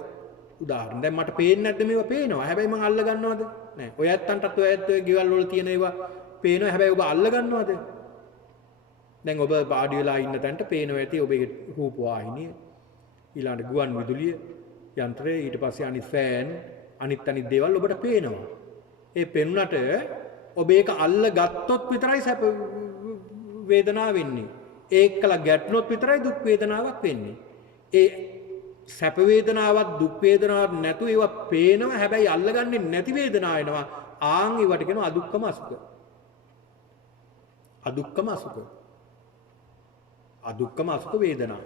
උදාහරණ. දැන් මට පේන්නේ නැද්ද මේවා පේනවා. හැබැයි මම අල්ල ගන්නවද? නෑ. ඔය ඇත්තන්ටත් ඔය ඇත්ත ඔය ගෙවල් වල තියෙන ඒවා පේනවා. හැබැයි ඔබ අල්ල ගන්නවද? දැන් ඔබ පාඩි වෙලා ඉන්න තැනට පේනවා ඇති ඔබේ රූප වාහිනිය, ඊළඟ ගුවන් විදුලිය යන්ත්‍රය, ඊට පස්සේ අනිත් ෆෑන්, අනිත් දේවල් ඔබට පේනවා. ඒ පෙනුනට ඔබ ඒක අල්ල ගත්තොත් විතරයි සැප වේදනාව වෙන්නේ. ඒකලා ගැටුනොත් විතරයි දුක් වේදනාවක් වෙන්නේ. ඒ සැප වේදනාවක් දුක් වේදනාවක් නැතු ඒවා පේනවා. හැබැයි අල්ලගන්නේ නැති වේදනාව එනවා. ආන් ඒවට කියනවා අදුක්කම අසුඛ. අදුක්කම අසුඛ. අදුක්කම අසුඛ වේදනා.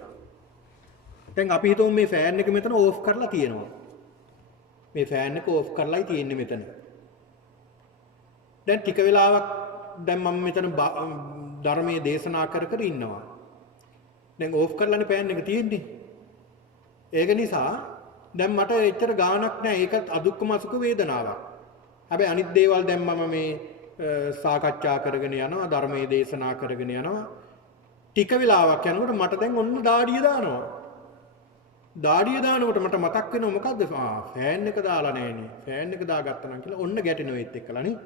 දැන් අපි හිතමු මේ ෆෑන් එක මෙතන ඕෆ් කරලා තියෙනවා. මේ ෆෑන් එක ඕෆ් කරලායි තියෙන්නේ මෙතන. දැන් ටික වෙලාවක් දැන් මම මෙතන ධර්මයේ දේශනා කර ඉන්නවා. දැන් ඕෆ් කරලානේ ෆෑන් එක තියෙන්නේ. ඒක නිසා දැන් මට එච්චර ගාණක් නැහැ. ඒක අදුක්කම අසුඛ වේදනාවක්. හැබැයි අනිත් දේවල් දැන් මම මේ සාකච්ඡා කරගෙන යනවා, ධර්මයේ දේශනා කරගෙන යනවා. ටික වෙලාවක් යනකොට මට දැන් ඔන්න දාඩිය දානවා. දාඩිය දානකොට මට මතක් වෙනවා මොකද්ද? ෆෑන් එක දාලා නැහනේ. ෆෑන් එක දාගත්තා නම් කියලා ඔන්න ගැටෙනවා ඒත් එක්කලා නේ.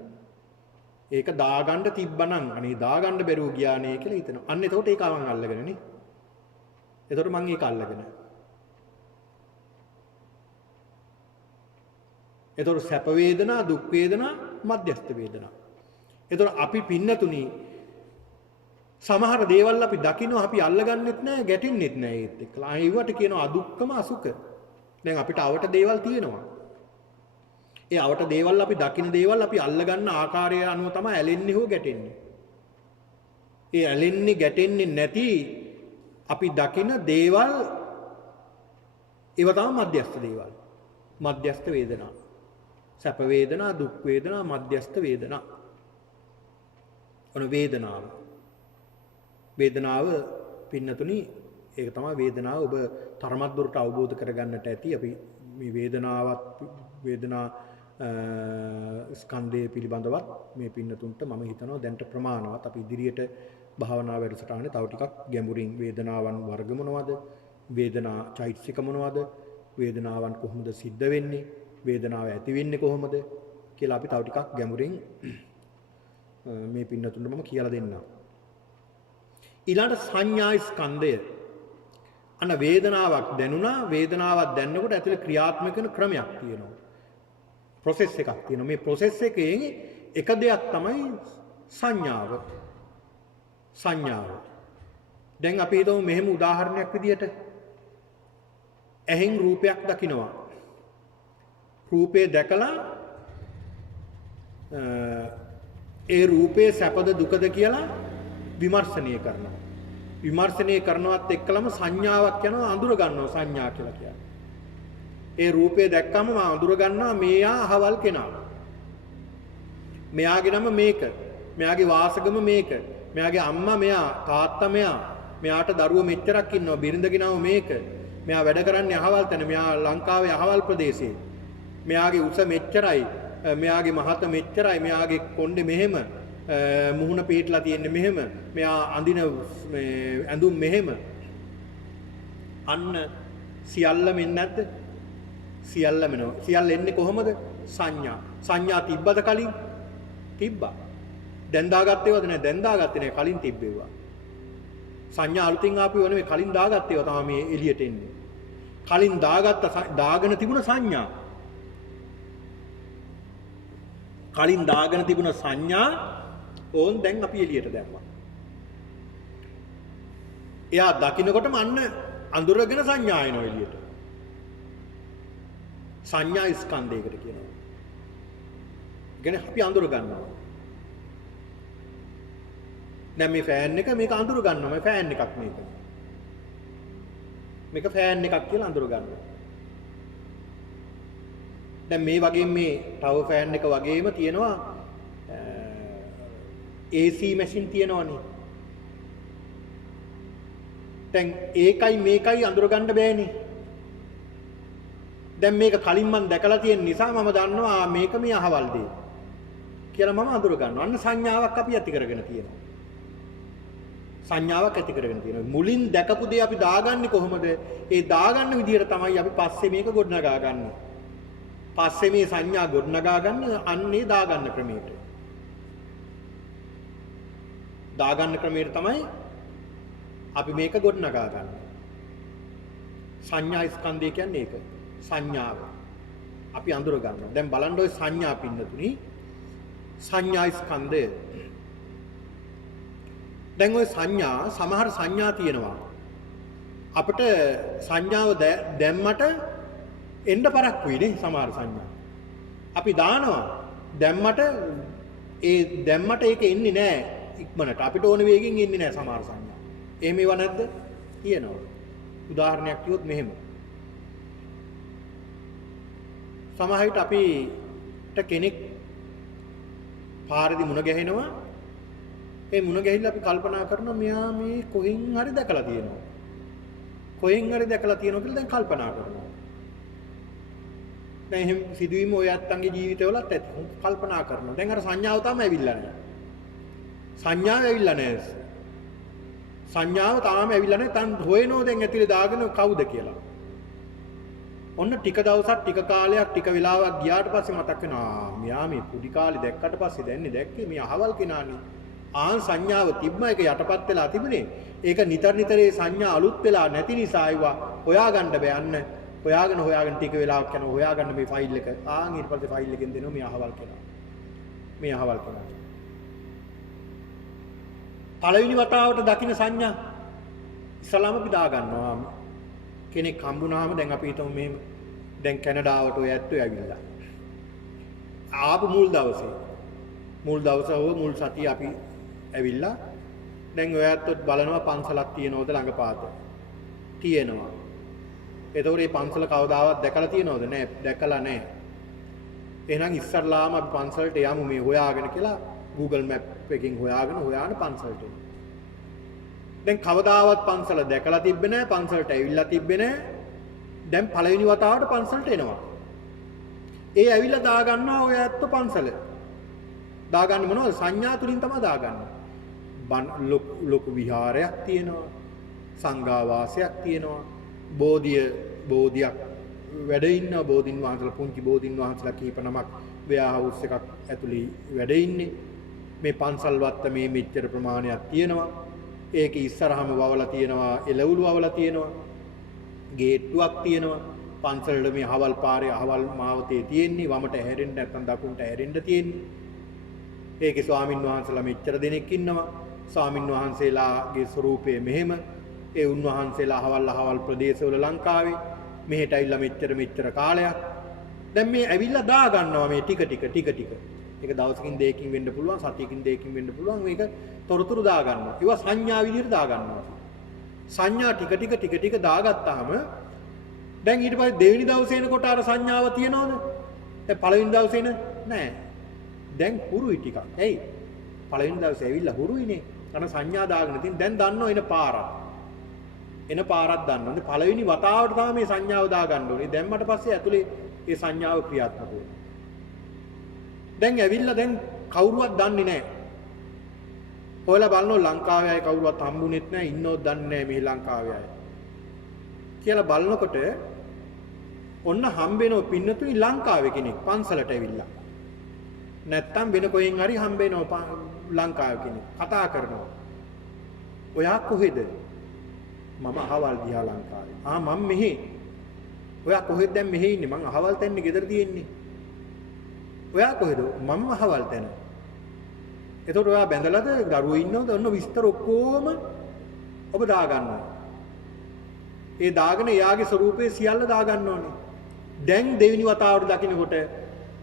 ඒක දාගන්න තිබ්බනම් අනේ දාගන්න බැරුව ගියානේ කියලා හිතනවා. අන්න එතකොට ඒක මං අල්ලගෙන නේ. එතකොට මං ඒක අල්ලගෙන. එතකොට සැප වේදනා, දුක් වේදනා, මධ්‍යස්ථ වේදනා. එතකොට අපි පින්නතුණි සමහර දේවල් අපි දකිනවා අපි අල්ලගන්නෙත් නැහැ ගැටෙන්නෙත් නැහැ ඒත් එක්කලා. ඒවට කියනවා අදුක්කම අසුඛ. දැන් අපිට අවට දේවල් තියෙනවා. ඒ අවට දේවල් අපි දකින දේවල් අපි අල්ලගන්න ආකාරය අනුව තමයි ඇලෙන්නේ හෝ ගැටෙන්නේ. ඒ ඇලෙන්නේ ගැටෙන්නේ නැති අපි දකින දේවල් ඒව තමයි මධ්‍යස්ථ දේවල්. මධ්‍යස්ථ වේදනා. සැප වේදනා, දුක් වේදනා, මධ්‍යස්ථ වේදනා. ඔන වේදනාව. වේදනාව පින්නතුනි ඒක තමයි වේදනාව ඔබ තරමක් දුරට අවබෝධ කරගන්නට ඇති. අපි මේ වේදනා ස්කන්ධය පිළිබඳවත් මේ පින්නතුන්ට මම හිතනවා දැන්ට ප්‍රමාණවත්. අපි ඉදිරියට භාවනා වැඩසටහනේ තව ටිකක් ගැඹුරින් වේදනාවන් වර්ග මොනවද? වේදනා චෛතසික මොනවද? වේදනාවන් කොහොමද සිද්ධ වෙන්නේ? වේදනාව ඇති වෙන්නේ කොහොමද කියලා අපි තව ටිකක් ගැඹුරින් මේ පින්නතුන්ට මම කියලා දෙන්නම්. ඊළඟ සංඥා ස්කන්ධය. අන්න වේදනාවක් දැනුණා, වේදනාවක් දැනනකොට ඇතුලේ ක්‍රියාත්මක වෙන ක්‍රමයක් තියෙනවා. ප්‍රොසෙස් එකක් තියෙනවා. මේ ප්‍රොසෙස් එකේ එක දෙයක් තමයි සංඥාව. සංඥාව. දැන් අපි හිතමු මෙහෙම උදාහරණයක් විදියට ඇහෙන් රූපයක් දකිනවා. රූපේ දැකලා ඒ රූපේ සැපද දුකද කියලා විමර්ශනය කරනවා. විමර්ශනය කරනවත් එක්කලම සංඥාවක් යනවා අඳුර ගන්නවා සංඥා කියලා කියන්නේ. ඒ රූපය දැක්කම මම අඳුර ගන්නවා මෙයා අහවල් කෙනා. මෙයාගේ නම මේක. මෙයාගේ වාසගම මේක. මෙයාගේ අම්මා මෙයා, තාත්තා මෙයා. මෙයාට දරුවෝ මෙච්චරක් ඉන්නවා. බිරිඳගේ නම මේක. මෙයා වැඩ කරන්නේ අහවල් තැන. මෙයා ලංකාවේ අහවල් ප්‍රදේශයේ. මෙයාගේ උස මෙච්චරයි. මෙයාගේ මහත මෙච්චරයි. මෙයාගේ කොණ්ඩේ මෙහෙම. මුහුණ පිටලා තියෙන්නේ මෙහෙම. මෙයා අඳින ඇඳුම් මෙහෙම. අන්න සියල්ලම එන්නේ නැද්ද? සියල්ලම එනවා. සියල්ල එන්නේ කොහොමද? සංඥා. සංඥා තිබ්බද කලින්? තිබ්බා. දැන් දාගත්තේවද නැහැ? දැන් දාගත්තේ නැහැ. කලින් තිබ්බේවා. සංඥා අලුතින් ආපුව නෙමෙයි කලින් දාගත්තේවා තමයි මේ එළියට එන්නේ. කලින් දාගෙන තිබුණ සංඥා. කලින් දාගෙන තිබුණ සංඥා ඕන් දැන් අපි එළියට දැම්මා. එයා දකින්නකොටම අන්න අඳුරගෙන සංඥා එනවා එළියට. සංඥා ස්කන්ධයකට කියනවා. කියන්නේ අපි අඳුර ගන්නවා. දැන් මේ ෆෑන් එක මේක අඳුර ගන්නවා. මේ ෆෑන් එකක් මේක. මේක ෆෑන් එකක් කියලා අඳුර ගන්නවා. දැන් මේ වගේ මේ තව ෆෑන් එක වගේම තියෙනවා AC මැෂින් තියෙනවනේ. දැන් ඒකයි මේකයි අඳුර ගන්න බෑනේ. දැන් මේක කලින් මම දැකලා තියෙන නිසා මම දන්නවා මේක මේ අහවල් දෙය කියලා මම අඳුර ගන්නවා. අන්න සංඥාවක් අපි ඇති කරගෙන තියෙනවා. සංඥාවක් ඇති කරගෙන තියෙනවා. මුලින් දැකපු දේ අපි දාගන්නේ කොහොමද? ඒ දාගන්න විදිහට තමයි අපි පස්සේ මේක ගොඩනගා ගන්න. පස්සේ මේ සංඥා ගොඩනගා ගන්න අන්නේ දාගන්න ක්‍රමයට. දාගන්න ක්‍රමයට තමයි අපි මේක ගොඩනගා ගන්න. සංඥා ස්කන්ධය කියන්නේ ඒක. සංඥාව. අපි අඳුර ගන්නවා. දැන් බලන්න ඔය සංඥා පින්නතුනි. සංඥා ස්කන්ධය. දැන් ඔය සංඥා සමහර සංඥා තියෙනවා. අපිට සංඥාව දැම්මට එන්න පරක් වෙයි සමහර සංඥා. අපි දානවා දැම්මට ඒක එන්නේ නැහැ ඉක්මනට. අපිට ඕන වේගෙන් එන්නේ නැහැ සමහර සංඥා. එහෙම ඒවා නැද්ද? තියෙනවා. උදාහරණයක් කිව්වොත් මෙහෙම. සමහර විට අපිට කෙනෙක් පාරේදී මුණ ගැහෙනවා. ඒ මුණ ගැහිලා අපි කල්පනා කරනවා මෙයා මේ කොහෙන් හරි දැකලා තියෙනවා. කොහෙන් හරි දැකලා තියෙනවා කියලා දැන් කල්පනා කරනවා. දැන් එහෙම සිදුවීම ඔය අත්තන්ගේ ජීවිතවලත් ඇති. කල්පනා කරනවා. දැන් අර සංඥාව තමයි ඇවිල්ලා නැහැ. සංඥාව ඇවිල්ලා නැහැ. සංඥාව තාම ඇවිල්ලා නැහැ. තන් හොයනෝ දැන් ඇතුලේ දාගෙන කවුද කියලා. ඔන්න ටික දවසක් ටික කාලයක් ටික වෙලාවක් ගියාට පස්සේ මතක් වෙනවා මෙයා මේ පුඩි කාලේ දැක්කට පස්සේ දැන්නේ දැක්කේ මේ අහවල් කෙනානේ. ආන් සංඥාව තිබ්බ එක යටපත් වෙලා තිබුණේ. ඒක නිතර ඒ සංඥා අලුත් වෙලා නැති නිසා ඒවා හොයාගන්න බෑ. හොයාගෙන ටික වෙලාවක් යනවා හොයාගන්න මේ ෆයිල් එක. ආන් ඊට පස්සේ ෆයිල් එකෙන් දෙනවා මේ අහවල් කෙනා. මේ අහවල් කෙනා. පළවෙනි වතාවට දකින්න සංඥා ඉස්සලාම අපි දා ගන්නවා. කෙනෙක් හම්බුනාම දැන් අපි හිතමු මෙහෙම දැන් කැනඩාවට ඔය ඇත්තෝ ඇවිල්ලා. ආපු මුල් දවසේ මුල් සතිය අපි ඇවිල්ලා දැන් ඔය ඇත්තොත් බලනවා පන්සලක් තියෙනවද ළඟපාත තියෙනවා. එතකොට මේ පන්සල කවදාවත් දැකලා තියෙනවද? නැහැ, දැකලා නැහැ. එහෙනම් ඉස්සරලාම අපි පන්සලට යමු මේ හොයාගෙන කියලා Google Map එකකින් හොයාගෙන පන්සලට එනවා. දැන් කවදාවත් පන්සල දැකලා තිබ්බේ නැහැ, පන්සලට ඇවිල්ලා තිබ්බේ නැහැ. දැන් පළවෙනි වතාවට පන්සලට එනවා. ඒ ඇවිල්ලා දා ගන්නවා ඔය ඇත්තෝ පන්සල. දාගන්නේ මොනවද? සංඥා තුලින් තමයි දාගන්නේ. ලොකු විහාරයක් තියෙනවා. සංඝාවාසයක් තියෙනවා. බෝධියක් වැඩ ඉන්නවා. බෝධින් වහන්සේලා පුංචි බෝධින් වහන්සේලා කීප නමක් වෙයා හවුස් එකක් ඇතුලේ වැඩ ඉන්නේ. මේ පන්සල් වත්ත මේ මෙච්චර ප්‍රමාණයක් තියෙනවා. ඒකේ ඉස්සරහම වවලා තියෙනවා, එළවලු වවලා තියෙනවා. ගේට්ටුවක් තියෙනවා. පන්සලේ මේ අහවල් පාරේ අහවල් මාවතේ තියෙන්නේ. වමට හැරෙන්න නැත්නම් දකුණට හැරෙන්න තියෙන්නේ. ඒකේ ස්වාමින් වහන්සේලා මෙච්චර දෙනෙක් ඉන්නවා. ස්වාමින් වහන්සේලාගේ ස්වරූපය මෙහෙම. ඒ උන්වහන්සේලා අහවල් ප්‍රදේශවල ලංකාවේ මෙහෙට ඇවිල්ලා මෙච්චර කාලයක්. දැන් මේ ඇවිල්ලා දා ගන්නවා මේ ටික. ඒක දවසකින් දෙකකින් වෙන්න පුළුවන්, සතියකින් දෙකකින් වෙන්න පුළුවන්. මේක තොරතුරු දා ගන්නවා. ඒවා සංඥා විදිහට දා ගන්නවා. සංඥා ටික දාගත්තාම දැන් ඊට පස්සේ දෙවෙනි දවසේ එනකොට අර සංඥාව තියනවද? දැන් පළවෙනි දවසේ නෑ. දැන් හුරුයි ටිකක්. ඇයි? පළවෙනි දවසේ ඇවිල්ලා හුරුයිනේ. අර සංඥා දාගෙන තියෙන දැන් දන්නව එන පාරක්. එන පාරක් දන්නවනේ. පළවෙනි වතාවට තමයි මේ සංඥාව දාගන්න ඕනේ. දැම්මට පස්සේ ඇතුලේ ඒ සංඥාව ක්‍රියාත්මක වෙනවා. දැන් ඇවිල්ලා දැන් කවුරුවත් දන්නේ නැහැ. ඔයාලා බලනවා ලංකාවේ අය කවුරුවත් හම්බුනේත් නැහැ, ඉන්නවද දන්නේ නැහැ මේ ලංකාවේ අය. කියලා බලනකොට ඔන්න හම්බෙනව පින්නතුයි ලංකාවේ කෙනෙක් පන්සලට ඇවිල්ලා. නැත්තම් වෙන කොහෙන් හරි හම්බෙනව ලංකාවේ කෙනෙක් කතා කරනවා. ඔයා කොහෙද? මම අහවල් ගියා ලංකාවේ. මම මෙහි. ඔයා කොහෙද දැන් මෙහි ඉන්නේ? මං අහවල් තැන්නේ ගෙදර තියෙන්නේ. ඔයා කොහෙද? මම අහවල් තැන. එතකොට ඔයා බැඳලාද දරුවෝ ඉන්නවද? ඔන්න විස්තර ඔක්කොම ඔබ දාගන්නවා. ඒ දාගෙන එයාගේ ස්වරූපේ සියල්ල දාගන්න ඕනේ. දැන් දෙවෙනි වතාවට දකින්නකොට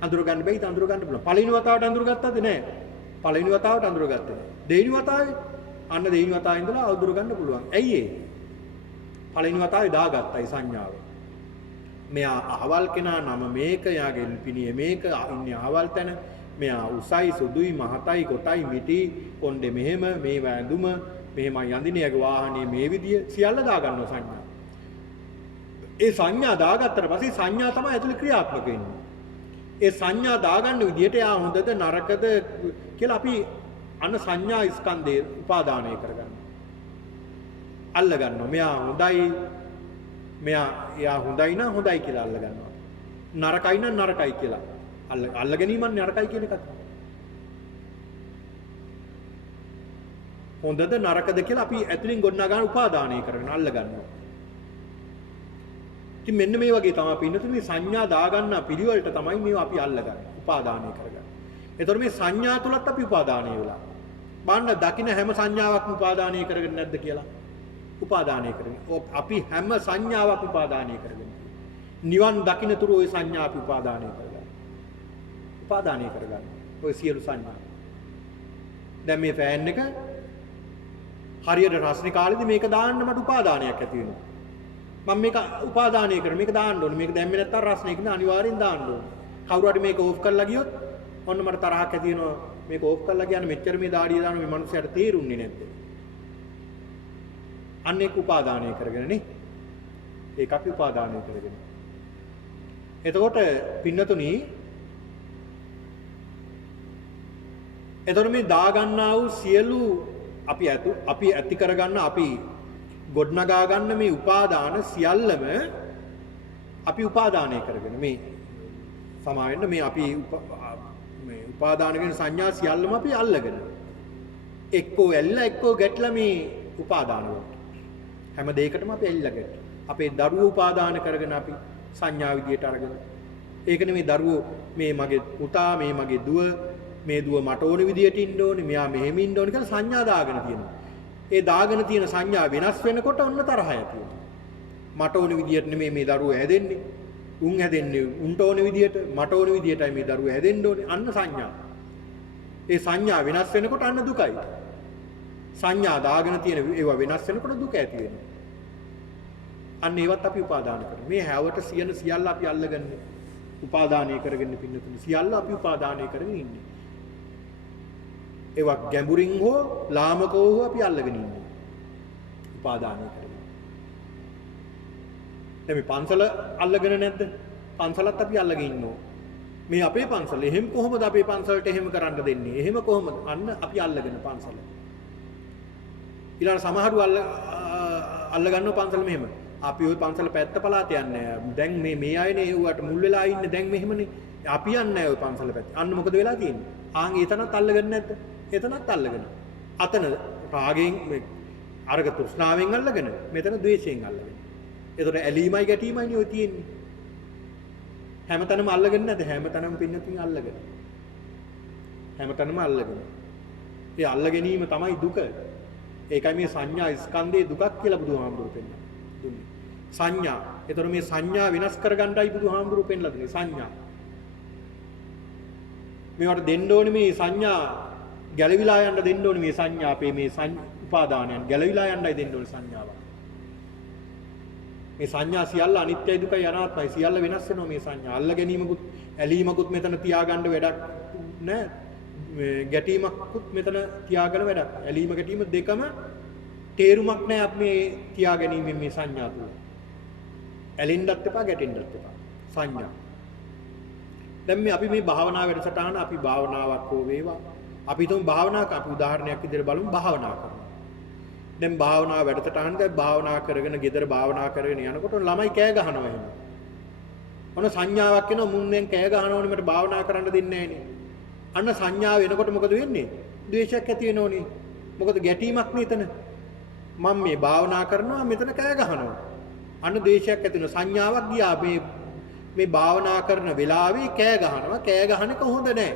අඳුර ගන්න බැයිද? අඳුර ගන්න පුළුවන්. පළවෙනි වතාවට අඳුරගත්තද නැහැ? පළවෙනි වතාවට අඳුරගත්තේ නැහැ. දෙවෙනි වතාවේ අන්න දෙවෙනි වතාවේ ඉඳලා අඳුර ගන්න පුළුවන්. ඇයි ඒ? පළවෙනි වතාවේ දාගත්තයි සංඥාව. මෙයා අහවල් කෙනා නම මේක, යාගේ ලිපිනිය මේක, ඉන්නේ අහවල් තැන, මෙයා උසයි, සුදුයි, මහතයි, කොටයි, මිටි, කොණ්ඩේ මෙහෙම, මේ වැඳුම, මෙහෙමයි යඳින්නේ, යාගේ වාහනේ මේ විදිය සියල්ල දාගන්නවා සංඥා. ඒ සංඥා දාගත්තට පස්සේ සංඥා තමයි ඇතුලේ ක්‍රියාත්මක වෙන්නේ. ඒ සංඥා දාගන්න විදියට යා හොඳද නරකද කියලා අපි අන්න සංඥා ස්කන්ධේ උපාදානය කරගන්නවා. අල්ල ගන්නවා. මෙයා හොඳයි, එයා හොඳයි නම් හොඳයි කියලා අල්ල ගන්නවා. නරකයි නම් නරකයි කියලා. අල්ල ගැනීමක් නරකයි කියන එකත්. හොඳද නරකද කියලා අපි ඇතුලින් ගොඩනගා ගන්න උපාදානය කරගෙන අල්ල ගන්නවා. ඉතින් මෙන්න මේ වගේ තමයි පින්නතුනේ සංඥා දාගන්න පිළිවෙලට තමයි මේවා අපි අල්ලගන්නේ උපාදානය කරගන්න. ඒතකොට මේ සංඥා තුලත් අපි උපාදානය වෙලා. බලන්න දකින්න හැම සංඥාවක්ම උපාදානය කරගෙන නැද්ද කියලා? උපාදානය කරගෙන. අපි හැම සංඥාවක් උපාදානය කරගෙන. නිවන් දකින්න තුරු ওই සංඥා අපි උපාදානය කරගන්න. උපාදානය කරගන්න. ওই සියලු සංඥා. දැන් මේ ෆෑන් එක හරියට රස්නේ කාලෙදි මේක දාන්න මට උපාදානයක් ඇති වෙනවා. මම මේක උපාදානය කරන මේක දාන්න ඕනේ. මේක දැම්මේ නැත්තම් රස්නේ කියන අනිවාර්යෙන් දාන්න ඕනේ. කවුරු හරි මේක ඕෆ් කරලා ගියොත් ඔන්න මට තරහක් ඇති වෙනවා. මේක ඕෆ් කරලා ගියාම මෙච්චර මේ දාඩිය දාන මේ මනුස්සයාට තේරුන්නේ නැද්ද? අන්න ඒක උපාදානය කරගෙන නේ. ඒක අපි උපාදානය කරගෙන. එතකොට පින්නතුනි එතකොට මේ දා ගන්නා වූ සියලු අපි ඇති කරගන්න අපි ගොඩනගා ගන්න මේ උපාදාන සියල්ලම අපි උපාදානය කරගෙන මේ සමාවෙන්න මේ අපි මේ උපාදාන කියන සංඥා සියල්ලම අපි අල්ලගෙන එක්කෝ ඇල්ලා එක්කෝ ගැටලා මේ උපාදාන වලට හැම දෙයකටම අපි ඇල්ලා ගැට. අපේ දරුවෝ උපාදාන කරගෙන අපි සංඥා විදියට අරගෙන ඒක නෙමෙයි දරුවෝ මේ මගේ පුතා මේ මගේ දුව මේ දුව මට ඕන විදියට ඉන්න ඕනේ මෙයා මෙහෙම ඉන්න ඕනේ කියලා සංඥා දාගෙන තියෙනවා. ඒ දාගෙන තියෙන සංඥා වෙනස් වෙනකොට ඔන්න තරහ ඇති වෙනවා. මට ඕන විදියට නෙමෙයි මේ දරුවෝ හැදෙන්නේ. උන් හැදෙන්නේ උන්ට ඕන විදියට මට ඕන විදියටයි මේ දරුවෝ හැදෙන්න ඕනේ. අන්න සංඥා. ඒ සංඥා වෙනස් වෙනකොට අන්න දුකයි. සංඥා දාගෙන තියෙන ඒවා වෙනස් වෙනකොට දුක ඇති වෙනවා. අන්න ඒවත් අපි උපාදාන කරනවා. මේ හැවට සියල්ල අපි අල්ලගන්නේ. උපාදානය කරගෙන පින්නතුනි සියල්ල අපි උපාදානය කරගෙන ඉන්නේ. ඒවා ගැඹුරින් හෝ ලාමකව හෝ අපි අල්ලගෙන ඉන්නේ. උපාදානය කරගෙන. දැන් මේ පන්සල අල්ලගෙන නැද්ද? පන්සලත් අපි අල්ලගෙන ඉන්නවා. මේ අපේ පන්සල එහෙම කොහොමද අපේ පන්සලට එහෙම කරන්න දෙන්නේ? එහෙම කොහොමද? අන්න අපි අල්ලගෙන පන්සල. ඊළඟ සමහරු අල්ල ගන්නවා පන්සල මෙහෙම. අපි ওই පන්සල පැත්ත පළාත යන්නේ. දැන් මේ අයනේ ඒවට මුල් වෙලා ඉන්නේ දැන් මෙහෙමනේ. අපි යන්නේ නැහැ ওই පන්සල පැත්ත. අන්න මොකද වෙලා තියෙන්නේ? එතනත් අල්ලගෙන නැද්ද? එතනත් අල්ලගෙන. අතන රාගයෙන් මේ අර්ග තෘෂ්ණාවෙන් අල්ලගෙන, මෙතන ද්වේෂයෙන් අල්ලගෙන. ඒතකොට ඇලීමයි ගැටීමයිනේ ඔය තියෙන්නේ. හැමතැනම අල්ලගෙන නැද? හැමතැනම පින්නකින් අල්ලගෙන. හැමතැනම අල්ලගෙන. ඒ අල්ල ගැනීම තමයි දුක. ඒකයි මේ සංඥා ස්කන්ධයේ දුකක් කියලා බුදුහාමුදුරුවෝ දුන්නේ. සංඥා. ඒතකොට මේ සංඥා විනාශ කරගන්නයි බුදුහාමුදුරුවෝ පෙන්ලා දුන්නේ සංඥා. මේවට දෙන්න ඕනේ මේ සංඥා ගැලවිලා යන්න දෙන්න ඕනේ මේ සංඥා අපේ මේ උපාදානයන් ගැලවිලා යන්නයි දෙන්න ඕනේ සංඥාව. මේ සංඥා සියල්ල අනිත්‍යයි දුකයි අනාත්මයි සියල්ල වෙනස් වෙනවා මේ සංඥා. අල්ල ගැනීමකුත් ඇලීමකුත් මෙතන තියාගන්න වැඩක් නෑ. ගැටීමකුත් මෙතන තියාගන්න වැඩක්. ඇලීම ගැටීම දෙකම තේරුමක් නෑ අපි මේ තියා ගැනීමෙන් මේ සංඥා තුල. ඇලෙන්නත් එපා ගැටෙන්නත් එපා. සංඥා. දැන් මේ අපි මේ භාවනා වැඩසටහන අපි භාවනාවක් හෝ වේවා. අපි තුන් භාවනාවක් අපි උදාහරණයක් විදිහට බලමු භාවනා කරනවා. දැන් භාවනා වැඩසටහන දැන් භාවනා කරගෙන ගෙදර භාවනා කරගෙන යනකොට ළමයි කෑ ගහනවා එහෙම. මොන සංඥාවක් එනවා මුන් දැන් කෑ ගහනවනේ මට භාවනා කරන්න දෙන්නේ නැහනේ. අන්න සංඥාව එනකොට මොකද වෙන්නේ? ද්වේෂයක් ඇති වෙනෝනේ. මොකද ගැටීමක් නේ එතන. මම මේ භාවනා කරනවා මෙතන කෑ ගහනවා. අන්න ද්වේෂයක් ඇති වෙන සංඥාවක් ගියා මේ භාවනා කරන වෙලාවේ කෑ ගහනවා. කෑ ගහන එක හොඳ නැහැ.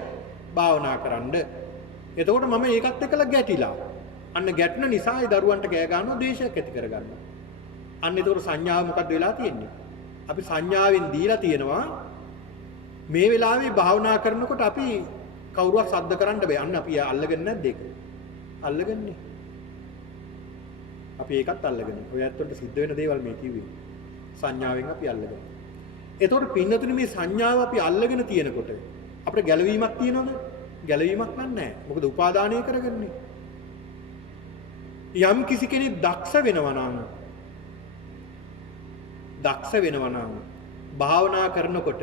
භාවනා කරන්න. එතකොට මම ඒකත් එක්කලා ගැටිලා. අන්න ගැටෙන නිසා ඒ දරුවන්ට කෑ ගන්නවා ද්වේෂයක් ඇති කරගන්නවා. අන්න එතකොට සංඥාව මොකද්ද වෙලා තියෙන්නේ? අපි සංඥාවෙන් දීලා තියෙනවා මේ වෙලාවේ භාවනා කරනකොට අපි කවුරුවත් සද්ද කරන්න බෑ. අන්න අපි අල්ලගෙන නැද්ද ඒක? අල්ලගන්නේ. අපි ඒකත් අල්ලගෙන. ඔය ඇත්තට සිද්ධ වෙන දේවල් මේ කිව්වේ. සංඥාවෙන් අපි අල්ලගෙන. එතකොට පින්නතුනේ මේ සංඥාව අපි අල්ලගෙන තියෙනකොට අපිට ගැළවීමක් තියෙනවද? ගැළවීමක් නැහැ. මොකද උපාදානය කරගන්නේ. යම් කිසි කෙනෙක් දක්ෂ වෙනවා නම් භාවනා කරනකොට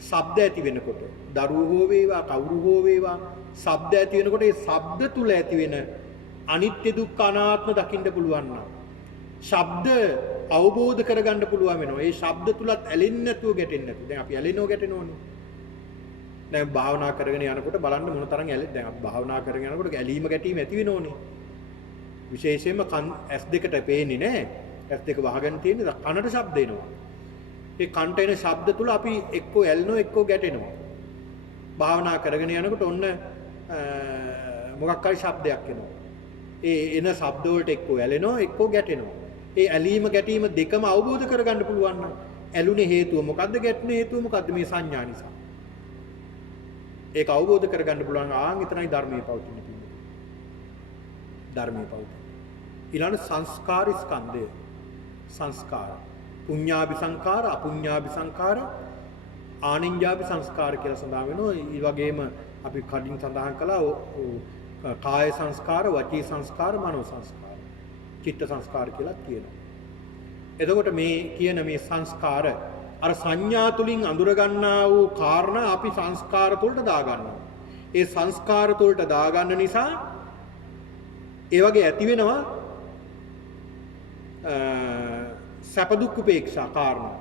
ශබ්ද ඇති වෙනකොට දරුවෝ හෝ වේවා කවුරු හෝ වේවා ශබ්ද ඇති වෙනකොට ඒ ශබ්ද තුල ඇති වෙන අනිත්‍ය දුක්ඛ අනාත්ම දකින්න පුළුවන් නම් ශබ්ද අවබෝධ කරගන්න පුළුවන් වෙනවා. ඒ ශබ්ද තුලත් ඇලෙන්නේ නැතුව ගැටෙන්නේ නැතුව. දැන් අපි ඇලෙනව ගැටෙනවනේ. දැන් භාවනා කරගෙන යනකොට බලන්න මොන තරම් දැන් අපි භාවනා කරගෙන යනකොට ඇලීම ගැටීම ඇති වෙනෝනේ. විශේෂයෙන්ම කන් S2ට පේන්නේ නැහැ. S2 වහගෙන තියෙන්නේ කනට ශබ්ද එනවා. ඒ කන්ට එන ශබ්ද තුල අපි එක්කෝ ඇලෙනවා එක්කෝ ගැටෙනවා. භාවනා කරගෙන යනකොට ඔන්න මොකක් හරි ශබ්දයක් එනවා. ඒ එන ශබ්ද වලට එක්කෝ ඇලෙනවා එක්කෝ ගැටෙනවා. ඒ ඇලීම ගැටීම දෙකම අවබෝධ කරගන්න පුළුවන් නම් ඇලුනේ හේතුව මොකද්ද ගැටුනේ හේතුව මොකද්ද මේ සංඥා නිසා. ඒක අවබෝධ කරගන්න පුළුවන් ආන් එතනයි ධර්මයේ පවතින තියෙන්නේ. ධර්මයේ පවතින. ඊළඟ සංස්කාර ස්කන්ධය. සංස්කාර. පුඤ්ඤාභි සංඛාර, අපුඤ්ඤාභි සංඛාර, ආනිඤ්ඤාභි සංස්කාර කියලා සඳහන් වෙනවා. ඒ වගේම අපි කලින් සඳහන් කළා කාය සංස්කාර, වචී සංස්කාර, මනෝ සංස්කාර, චිත්ත සංස්කාර කියලා කියනවා. එතකොට මේ කියන මේ සංස්කාර අර සංඥා තුලින් අඳුර ගන්නා වූ කාරණා අපි සංස්කාර තුලට දා ගන්නවා. ඒ සංස්කාර තුලට දා ගන්න නිසා ඒ වගේ ඇති වෙනවා සැප දුක් උපේක්ෂා කාරණා.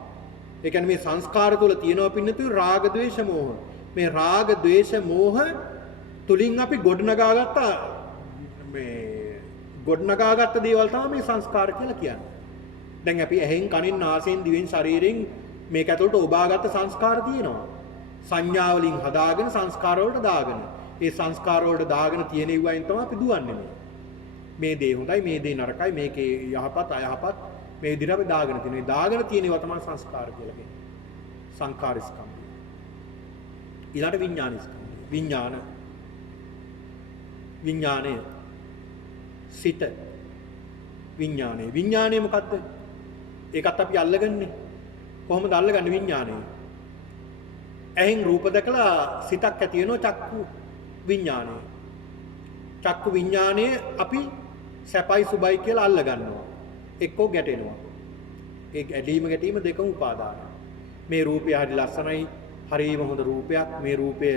ඒ කියන්නේ මේ සංස්කාර තුල තියෙනවා පින්නතු රාග ద్వේෂ මෝහ. මේ රාග ద్వේෂ මෝහ තුලින් අපි ගොඩනගාගත්ත දේවල් තමයි මේ සංස්කාර කියලා කියන්නේ. දැන් අපි ඇහෙන් කනෙන් නාසයෙන් දිවෙන් ශරීරයෙන් මේක ඇතුළට ඔබාගත්ත සංස්කාර තියෙනවා. සංඥා වලින් හදාගෙන සංස්කාර වලට දාගෙන. ඒ සංස්කාර වලට දාගෙන තියෙන ඉවයින් තමයි අපි දුවන්නේ මේ දේ හොඳයි මේ දේ නරකයි මේකේ යහපත් අයහපත් මේ විදිහට අපි දාගෙන තියෙනවා. මේ දාගෙන තියෙන ඒවා තමයි සංස්කාර කියලා කියන්නේ. සංකාර ස්කන්ධය. ඊළඟ විඥාන ස්කන්ධය. විඥානය සිත විඥානය. විඥානය මොකද්ද? ඒකත් අපි අල්ලගන්නේ. කොහොමද අල්ලගන්නේ විඥානය? ඇහෙන් රූප දැකලා සිතක් ඇති වෙනවා චක්කු විඥානය. චක්කු විඥානය අපි සැපයි සුබයි කියලා අල්ල ගන්නවා. එක්කෝ ගැටෙනවා. ඒ ඇලීම ගැටීම දෙකම උපාදානයි. මේ රූපය හරි ලස්සනයි, හරිම හොඳ රූපයක්. මේ රූපය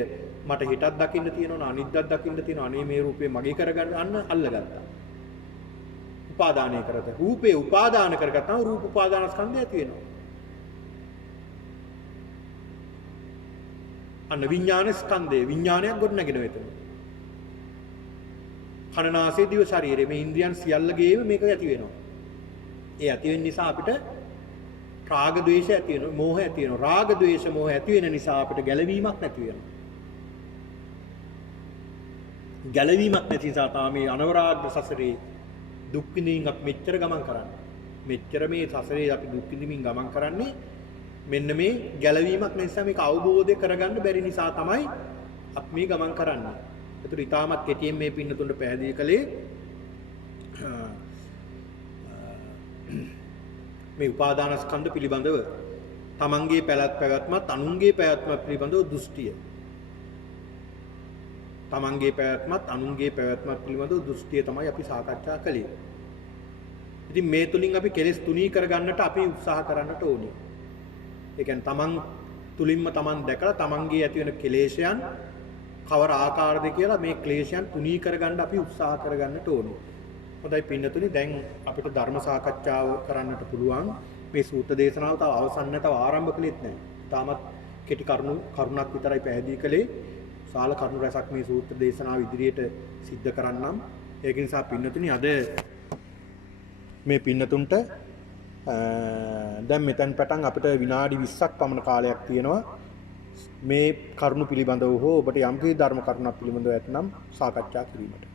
මට හිතක් දකින්න තියෙනවා, අනිද්දක් දකින්න තියෙනවා. අනේ මේ රූපය මගේ කරගන්න අන්න අල්ලගත්තා. උපාදානය කරත. රූපේ උපාදාන කරගත්තාම රූප උපාදාන ස්කන්ධය ඇති වෙනවා. අන්න විඥාන ස්කන්ධය විඥානයක් ගොඩනගෙන වෙතන. කනනාසය දිව ශරීරය මේ ඉන්ද්‍රියන් සියල්ලගේම මේක ඇති වෙනවා. ඒ ඇති වෙන නිසා අපිට රාග ద్వේෂ ඇති වෙනවා, මෝහ ඇති වෙනවා. රාග ద్వේෂ මෝහ ඇති වෙන නිසා අපිට ගැලවීමක් නැති වෙනවා. ගැලවීමක් නැති නිසා තමයි අනවරාග්‍ර සසරේ දුක් විඳින්න අපි මෙච්චර ගමන් කරන්නේ. මෙච්චර මේ සසරේ අපි දුක් විඳින්න ගමන් කරන්නේ මෙන්න මේ ගැලවීමක් නිසා මේක අවබෝධ කරගන්න බැරි නිසා තමයි අපි මේ ගමන් කරන්නේ. ඒතර ඊටමත් කෙටියෙන් මේ පින්නතුන්ට පැහැදිලි කළේ මේ උපාදානස්කන්ධ පිළිබඳව තමන්ගේ පැවැත්මත් අනුන්ගේ පැවැත්මත් පිළිබඳව දෘෂ්ටිය. තමන්ගේ පැවැත්මත් අනුන්ගේ පැවැත්මත් පිළිබඳව දෘෂ්ටිය තමයි අපි සාකච්ඡා කළේ. ඉතින් මේ තුලින් අපි කෙලෙස් තුනී කරගන්නට අපි උත්සාහ කරන්නට ඕනේ. ඒ කියන්නේ තමන් තුලින්ම තමන් දැකලා තමන්ගේ ඇති වෙන කෙලෙෂයන් කවර ආකාරද කියලා මේ ක්ලේශයන් තුනී කරගන්න අපි උත්සාහ කරගන්නට ඕනේ. හොඳයි පින්නතුනි, දැන් අපිට ධර්ම සාකච්ඡාව කරන්නට පුළුවන්. මේ සූත්‍ර දේශනාව තව අවසන් නැතව ආරම්භ කළෙත් නැහැ. තාමත් කෙටි කරුණක් විතරයි පැහැදිලි කළේ. සාල කරුණු රසක් මේ සූත්‍ර දේශනාව ඉදිරියට සිද්ධ කරන්නම්. ඒක නිසා පින්නතුනි අද මේ පින්නතුන්ට දැන් මෙතෙන් පටන් අපිට විනාඩි 20ක් පමණ කාලයක් තියෙනවා. මේ කරුණු පිළිබඳව හෝ ඔබට යම් කිසි ධර්ම කරුණක් පිළිබඳව ඇතනම් සාකච්ඡා කිරීමට.